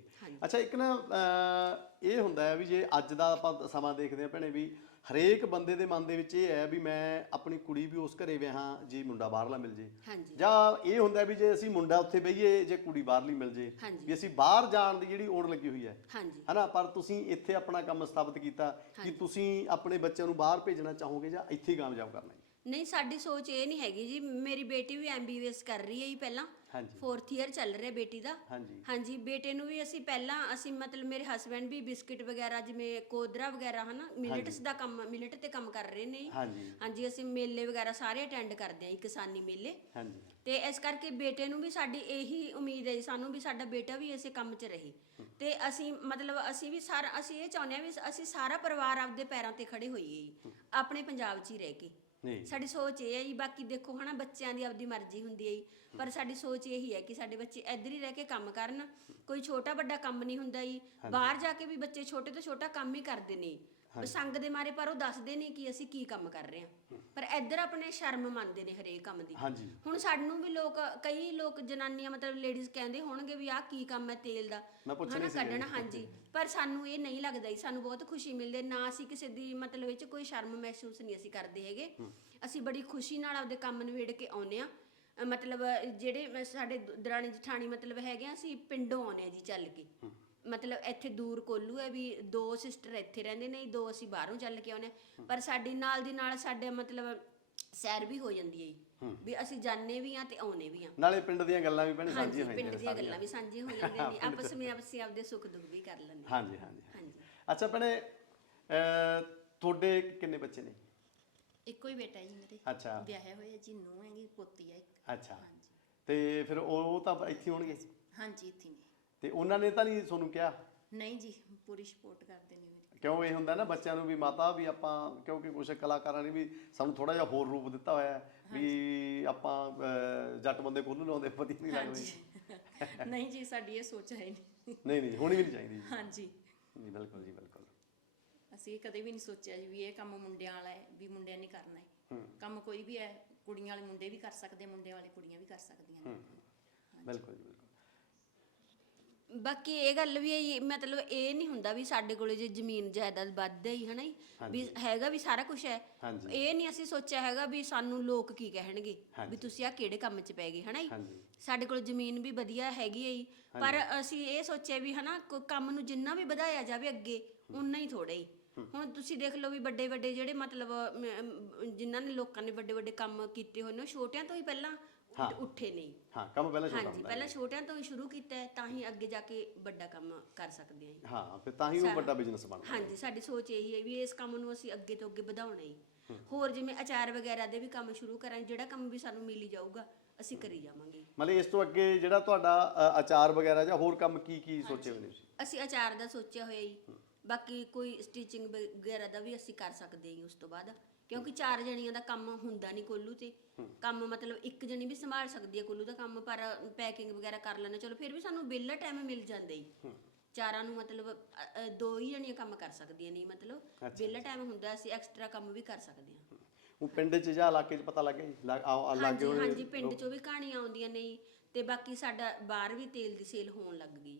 ਅੱਛਾ ਇੱਕ ਨਾ ਅਹ, ਇਹ ਹੁੰਦਾ ਹੈ ਵੀ ਜੇ ਅੱਜ ਦਾ ਆਪਾਂ ਸਮਾਂ ਦੇਖਦੇ ਆ ਭੈਣੇ ਵੀ ਹਰੇਕ ਬੰਦੇ ਦੇ ਮਨ ਦੇ ਵਿੱਚ ਇਹ ਹੈ ਵੀ ਮੈਂ ਆਪਣੀ ਕੁੜੀ ਵੀ ਉਸ ਘਰੇ ਵਿਆਹਾਂ ਜੀ ਮੁੰਡਾ ਬਾਹਰਲਾ ਮਿਲ ਜੇ। ਹਾਂਜੀ। ਜਾਂ ਇਹ ਹੁੰਦਾ ਵੀ ਜੇ ਅਸੀਂ ਮੁੰਡਾ ਉੱਥੇ ਬਈਏ ਜੇ ਕੁੜੀ ਬਾਹਰਲੀ ਮਿਲ ਜੇ। ਹਾਂਜੀ। ਵੀ ਅਸੀਂ ਬਾਹਰ ਜਾਣ ਦੀ ਜਿਹੜੀ ਓੜ ਲੱਗੀ ਹੋਈ ਹੈ। ਹਾਂਜੀ। ਹਨਾ? ਪਰ ਤੁਸੀਂ ਇੱਥੇ ਆਪਣਾ ਕੰਮ ਸਥਾਪਿਤ ਕੀਤਾ ਕਿ ਤੁਸੀਂ ਆਪਣੇ ਬੱਚਿਆਂ ਨੂੰ ਬਾਹਰ ਭੇਜਣਾ ਚਾਹੋਗੇ ਜਾਂ ਇੱਥੇ ਹੀ ਕਾਮਯਾਬ ਕਰਨਾ ਹੈ? ਨਹੀਂ ਸਾਡੀ ਸੋਚ ਇਹ ਨਹੀਂ ਹੈਗੀ ਜੀ। ਮੇਰੀ ਬੇਟੀ ਵੀ ਐਮਬੀਬੀਐਸ ਕਰ ਰਹੀ ਹੈ ਜੀ ਪਹਿਲਾਂ। ਹਾਂਜੀ। 4th ਇਅਰ ਚੱਲ ਰਿਹਾ ਬੇਟੀ ਦਾ। ਹਾਂਜੀ। ਹਾਂਜੀ ਬੇਟੇ ਨੂੰ ਵੀ ਅਸੀਂ ਪਹਿਲਾਂ ਅਸੀਂ ਮਤਲਬ ਮੇਰੇ ਹਸਬੰਡ ਵੀ ਬਿਸਕਿਟ ਵਗੈਰਾ ਜਿਵੇਂ ਕੋਦਰਾ ਵਗੈਰਾ ਹਨਾ ਮਿਲਟਸ ਦਾ ਕੰਮ ਮਿਲਟ ਤੇ ਕੰਮ ਕਰ ਰਹੇ ਨੇ। ਹਾਂਜੀ। ਹਾਂਜੀ ਅਸੀਂ ਮੇਲੇ ਵਗੈਰਾ ਸਾਰੇ ਅਟੈਂਡ ਕਰਦੇ ਆਂ ਜੀ ਕਿਸਾਨੀ ਮੇਲੇ। ਹਾਂਜੀ। ਤੇ ਇਸ ਕਰਕੇ ਬੇਟੇ ਨੂੰ ਵੀ ਸਾਡੀ ਇਹੀ ਉਮੀਦ ਹੈ ਜੀ ਸਾਨੂੰ ਵੀ ਸਾਡਾ ਬੇਟਾ ਵੀ ਇਸੇ ਕੰਮ 'ਚ ਰਹੇ। ਤੇ ਅਸੀਂ ਮਤਲਬ ਅਸੀਂ ਵੀ ਸਾਰਾ ਅਸੀਂ ਇਹ ਚਾਹੁੰਦੇ ਹਾਂ ਵੀ ਅਸੀਂ ਸਾਰਾ ਪਰਿਵਾਰ ਆਪਦੇ ਪੈਰਾਂ ਤੇ ਖੜੇ ਹੋਈਏ ਜੀ ਆਪਣੇ ਪੰਜਾਬ 'ਚ ਹੀ ਰਹਿ ਕੇ। ਨਹੀਂ। ਸਾਡੀ ਸੋਚ ਇਹ ਹੈ ਜੀ ਬਾਕੀ ਦੇਖੋ ਹਨਾ ਬੱਚਿਆਂ ਦੀ ਆਪਦੀ ਮਰਜ਼ੀ ਹੁੰਦੀ ਹੈ ਜੀ। ਪਰ ਸਾਡੀ ਸੋਚ ਇਹੀ ਹੈ ਕਿ ਸਾਡੇ ਬੱਚੇ ਇੱਧਰ ਹੀ ਰਹਿ ਕੇ ਕੰਮ ਕਰਨ। ਕੋਈ ਛੋਟਾ ਵੱਡਾ ਕੰਮ ਨਹੀਂ ਹੁੰਦਾ ਜੀ। ਬਾਹਰ ਜਾ ਕੇ ਵੀ ਬੱਚੇ ਛੋਟੇ ਤੋਂ ਛੋਟਾ ਕੰਮ ਹੀ ਕਰਦੇ ਨੇ। ਸੰਗ ਦੇ ਮਾਰੇ ਪਰ ਉਹ ਦੱਸਦੇ ਨਹੀਂ ਕਿ ਅਸੀਂ ਕੀ ਕੰਮ ਕਰ ਰਹੇ ਹਾਂ। ਪਰ ਇੱਧਰ ਆਪਣੇ ਸ਼ਰਮ ਮੰਨਦੇ ਨੇ ਹਰੇਕ ਕੰਮ ਦੀ। ਹਾਂਜੀ। ਹੁਣ ਸਾਨੂੰ ਵੀ ਲੋਕ ਕਈ ਲੋਕ ਜਨਾਨੀਆਂ ਮਤਲਬ ਲੇਡੀਜ਼ ਕਹਿੰਦੇ ਹੋਣਗੇ ਵੀ ਆਹ ਕੀ ਕੰਮ ਹੈ ਤੇਲ ਦਾ। ਮੈਂ ਹਨਾ ਸੀ। ਕੱਢਣਾ ਹਾਂਜੀ। ਪਰ ਸਾਨੂੰ ਇਹ ਨਹੀਂ ਲੱਗਦਾ ਜੀ ਸਾਨੂੰ ਬਹੁਤ ਖੁਸ਼ੀ ਮਿਲਦੀ ਹੈ। ਨਾ ਅਸੀਂ ਕਿਸੇ ਦੀ ਮਤਲਬ ਵਿੱਚ ਕੋਈ ਸ਼ਰਮ ਮਹਿਸੂਸ ਨਹੀਂ ਅਸੀਂ ਕਰਦੇ ਹੈਗੇ। ਅਸੀਂ ਬੜੀ ਖੁਸ਼ੀ ਨਾਲ ਆਪਦੇ ਕੰਮ ਨਿਬੇੜ ਕੇ ਆਉਨੇ ਆ ਮਤਲਬ ਜਿਹੜੇ ਮ- ਸਾਡੇ ਦ- ਦਰਾਣੀ ਜਠਾਣੀ ਮਤਲਬ ਹੈਗੇ ਆ ਅਸੀਂ ਪਿੰਡੋਂ ਆਉਨੇ ਆ ਜੀ ਚੱਲ ਕੇ। ਮਤਲਬ ਇੱਥੇ ਦੂਰ ਕੋਲੂ ਹੈ ਵੀ ਦੋ ਸਿਸਟਰ ਇੱਥੇ ਰਹਿੰਦੇ ਨੇ ਦੋ ਅਸੀਂ ਬਾਹਰੋਂ ਚੱਲ ਕੇ ਆਉਨੇ। ਪਰ ਸਾਡੀ ਨਾਲ ਦੀ ਨਾਲ ਸਾਡੇ ਮਤਲਬ ਸੈਰ ਵੀ ਹੋ ਜਾਂਦੀ ਹੈ ਜੀ। ਵੀ ਅਸੀਂ ਜਾਣੇ ਵੀ ਆ ਤੇ ਆਉਨੇ ਵੀ ਆ ਨਾਲੇ ਪਿੰਡ ਦੀਆਂ ਗੱਲਾਂ ਵੀ ਭੈਣੇ ਹਾਂਜੀ ਸਾਂਝੀਆਂ ਹੋਈਆਂ ਪਿੰਡ ਦੀਆਂ। ਗੱਲਾਂ ਵੀ ਸਾਂਝੀਆਂ ਹੋ ਜਾਂਦੀਆਂ ਨੇ। ਆਪਸ ਵਿੱਚ ਅਸੀਂ ਆਪਦੇ ਸੁੱਖ ਦੁੱਖ ਵੀ ਕਰ ਲੈਂਦੇ ਹਾਂ। ਹਾਂਜੀ ਹਾਂਜੀ ਹਾਂਜੀ। ਅੱਛਾ ਭੈਣੇ ਅਹ, ਤੁਹਾਡੇ ਕਿੰਨੇ ਬੱਚੇ ਨੇ? ਇੱਕੋ ਹੀ ਬੇਟਾ ਜੀ ਮੇਰੇ। ਅੱਛਾ। ਵਿਆਹਿਆ ਹੋਇਆ ਜੀ ਨੂੰਹ ਹੈਗੀ ਪੋਤੀ ਹੈ ਇੱਕ। ਅੱਛਾ। ਹਾਂਜੀ। ਤੇ ਫਿਰ ਉਹ ਉਹ ਤਾਂ ਇੱਥੇ ਹੀ ਹੋਣਗੇ? ਹਾਂਜੀ ਇੱਥੇ ਨੇ। ਤੇ ਉਹਨਾਂ ਨੇ ਤਾਂ ਨਹੀਂ ਤੁਹਾਨੂੰ ਕਿਹਾ? ਨਹੀਂ ਜੀ ਪੂਰੀ ਸਪੋਰਟ ਕਰਦੇ ਨੇ ਮੇਰੀ। ਕਿਉਂ ਇਹ ਹੁੰਦਾ ਨਾ ਬੱਚਿਆਂ ਨੂੰ ਵੀ ਮਾਤਾ ਵੀ ਆਪਾਂ ਕਿਉਂਕਿ ਕੁਝ ਕਲਾਕਾਰਾਂ ਨੇ ਵੀ ਸਾਨੂੰ ਥੋੜਾ ਜਿਹਾ ਹੋਰ ਰੂਪ ਦਿੱਤਾ ਹੋਇਆ ਹੈ ਵੀ ਆਪਾਂ ਅਹ, ਜੱਟ ਬੰਦੇ ਕੋਲ ਨੂੰ ਲਾਉਂਦੇ ਪਤੀ ਨਹੀਂ ਲੱਗਦੇ। ਹਾਂਜੀ। ਨਹੀਂ ਜੀ ਸਾਡੀ ਇਹ ਸੋਚ ਹੈ ਨਹੀਂ। ਨਹੀਂ ਨਹੀਂ ਹੋਣੀ ਵੀ ਨਹੀਂ ਚਾਹੀਦੀ ਜੀ। ਹਾਂਜੀ। ਜੀ ਬਿਲਕੁਲ ਜੀ ਬਿਲਕੁਲ। ਅਸੀਂ ਇਹ ਕਦੇ ਵੀ ਨਹੀਂ ਸੋਚਿਆ ਜੀ ਵੀ ਇਹ ਕੰਮ ਮੁੰਡਿਆਂ ਵਾਲਾ ਹੈ ਵੀ ਮੁੰਡਿਆਂ ਨੇ ਕਰਨਾ ਹੈ। ਕੰਮ ਕੋਈ ਵੀ ਹੈ ਕੁੜੀਆਂ ਵਾਲੇ ਮੁੰਡੇ ਵੀ ਕਰ ਸਕਦੇ ਮੁੰਡਿਆਂ ਵਾਲੇ ਕੁੜੀਆਂ ਵੀ ਕਰ ਸਕਦੀਆਂ ਨੇ। ਬਿਲਕੁਲ ਜੀ ਬਿਲਕੁਲ। ਬਾਕੀ ਇਹ ਗੱਲ ਵੀ ਹੈ ਜੀ, ਮਤਲਬ ਇਹ ਨਹੀਂ ਹੁੰਦਾ ਵੀ ਸਾਡੇ ਕੋਲੇ ਜੇ ਜ਼ਮੀਨ ਜਾਇਦਾਦ ਵੱਧ ਹੈ ਹੀ ਹਨਾ ਜੀ? ਵੀ ਹੈਗਾ ਵੀ ਸਾਰਾ ਕੁਝ ਹੈ। ਹਾਂਜੀ। ਇਹ ਨਹੀਂ ਅਸੀਂ ਸੋਚਿਆ ਹੈਗਾ ਵੀ ਸਾਨੂੰ ਲੋਕ ਕੀ ਕਹਿਣਗੇ ਵੀ ਤੁਸੀਂ ਆ ਕਿਹੜੇ ਕੰਮ 'ਚ ਪੈ ਗਏ ਹਨਾ ਜੀ? ਹਾਂਜੀ। ਸਾਡੇ ਕੋਲ ਜ਼ਮੀਨ ਵੀ ਵਧੀਆ ਹੈਗੀ ਹੈ ਜੀ। ਪਰ ਅਸੀਂ ਇਹ ਸੋਚਿਆ ਵੀ ਹਨਾ ਕੰਮ ਨੂੰ ਜਿੰਨਾ ਵੀ ਵਧਾਇਆ ਜਾਵੇ ਅੱਗੇ ਉਨਾ ਹੀ ਥੋੜਾ ਹੀ। ਹੁਣ ਤੁਸੀਂ ਦੇਖ ਲਓ ਵੀ ਵੱਡੇ ਵੱਡੇ ਜਿਹੜੇ ਮਤਲਬ ਅਮ, ਅਮ, ਜਿਨ੍ਹਾਂ ਨੇ ਲੋਕਾਂ ਨੇ ਵੱਡੇ ਵੱਡੇ ਕੰਮ ਕੀਤੇ ਹੋਏ ਨੇ ਉਹ ਛੋਟਿਆਂ ਤੋਂ ਹੀ ਪਹਿਲਾਂ ਉੱਠ- ਉੱਠੇ ਨਹੀਂ। ਹਾਂ ਕੰਮ ਪਹਿਲਾਂ ਛੋਟਾ ਹਾਂਜੀ ਹੁੰਦਾ ਪਹਿਲਾਂ ਛੋਟਿਆਂ ਤੋਂ ਹੀ ਸ਼ੁਰੂ ਕੀਤਾ ਹੈ, ਤਾਂ ਹੀ ਅੱਗੇ ਜਾ ਕੇ ਵੱਡਾ ਕੰਮ ਕਰ ਸਕਦੇ ਹਾਂ। ਹਾਂ ਫਿਰ ਤਾਂ ਹੀ ਉਹ ਵੱਡਾ ਬਿਜ਼ਨਸ ਬਣਦਾ ਹਾਂਜੀ ਸਾਡੀ ਸੋਚ ਇਹੀ ਹੈ ਵੀ ਇਸ ਕੰਮ ਨੂੰ ਅਸੀਂ ਅੱਗੇ ਤੋਂ ਅੱਗੇ ਵਧਾਉਣਾ ਹੀ। ਹੋਰ ਜਿਵੇਂ ਅਚਾਰ ਵਗੈਰਾ ਦੇ ਵੀ ਕੰਮ ਸ਼ੁਰੂ ਕਰਾਂ ਜਿਹੜਾ ਕੰਮ ਵੀ ਸਾਨੂੰ ਮਿਲੀ ਜਾਊਗਾ ਅਸੀਂ ਕਰੀ ਜਾਵਾਂਗੇ। ਮਤਲਬ ਇਸ ਤੋਂ ਅੱਗੇ ਜਿਹੜਾ ਤੁਹਾਡਾ ਅ, ਅਚਾਰ ਵਗੈਰਾ ਜਾਂ ਹੋਰ ਕੰਮ ਕੀ ਕੀ ਸੋਚੇ ਹੋਏ ਨੇ? ਤੁਸੀਂ ਅਸੀਂ ਅਚਾਰ ਦਾ ਸੋਚਿਆ ਹੋਇਆ ਜੀ। ਬਾਕੀ ਕੋਈ ਸਟਿਚਿੰਗ ਵਗੈਰਾ ਦਾ ਵੀ ਅਸੀਂ ਕਰ ਸਕਦੇ ਹਾਂ ਜੀ ਉਸ ਤੋਂ ਬਾਅਦ। ਕਿਉਂਕਿ ਚਾਰ ਜਣੀਆਂ ਦਾ ਕੰਮ ਹੁੰਦਾ ਨਹੀਂ ਕੋਲੂ ਤੇ। ਕੰਮ ਮਤਲਬ ਇੱਕ ਜਣੀ ਵੀ ਸੰਭਾਲ ਸਕਦੀ ਹੈ ਕੋਲੂ ਦਾ ਕੰਮ ਪਰ ਪੈਕਿੰਗ ਵਗੈਰਾ ਕਰ ਲੈਣਾ ਚਲੋ ਫਿਰ ਵੀ ਸਾਨੂੰ ਵਿਹਲਾ ਟਾਈਮ ਮਿਲ ਜਾਂਦਾ ਜੀ ਚਾਰਾਂ ਨੂੰ ਮਤਲਬ ਅ, ਅ, ਦੋ ਹੀ ਜਣੀਆਂ ਕੰਮ ਕਰ ਸਕਦੀਆਂ ਨਹੀਂ ਮਤਲਬ। ਵਿਹਲਾ ਟਾਈਮ ਹੁੰਦਾ ਅਸੀਂ ਐਕਸਟਰਾ ਕੰਮ ਵੀ ਕਰ ਸਕਦੇ ਹਾਂ। ਉਹ ਪਿੰਡ 'ਚ ਜਾਂ ਇਲਾਕੇ 'ਚ ਪਤਾ ਲੱਗ ਗਿਆ ਜੀ? ਲੱਗ- ਆ- ਆ- ਲੱਗੇ ਹਾਂਜੀ ਹੋਏ ਪਿੰਡ ਚੋਂ ਵੀ ਕਹਾਣੀਆਂ ਆਉਂਦੀਆਂ ਨੇ। ਜੀ, ਤੇ ਬਾਕੀ ਸਾਡਾ ਬਾਹਰ ਵੀ ਤੇਲ ਦੀ ਸੇਲ ਹੋਣ ਲੱਗ ਗਈ।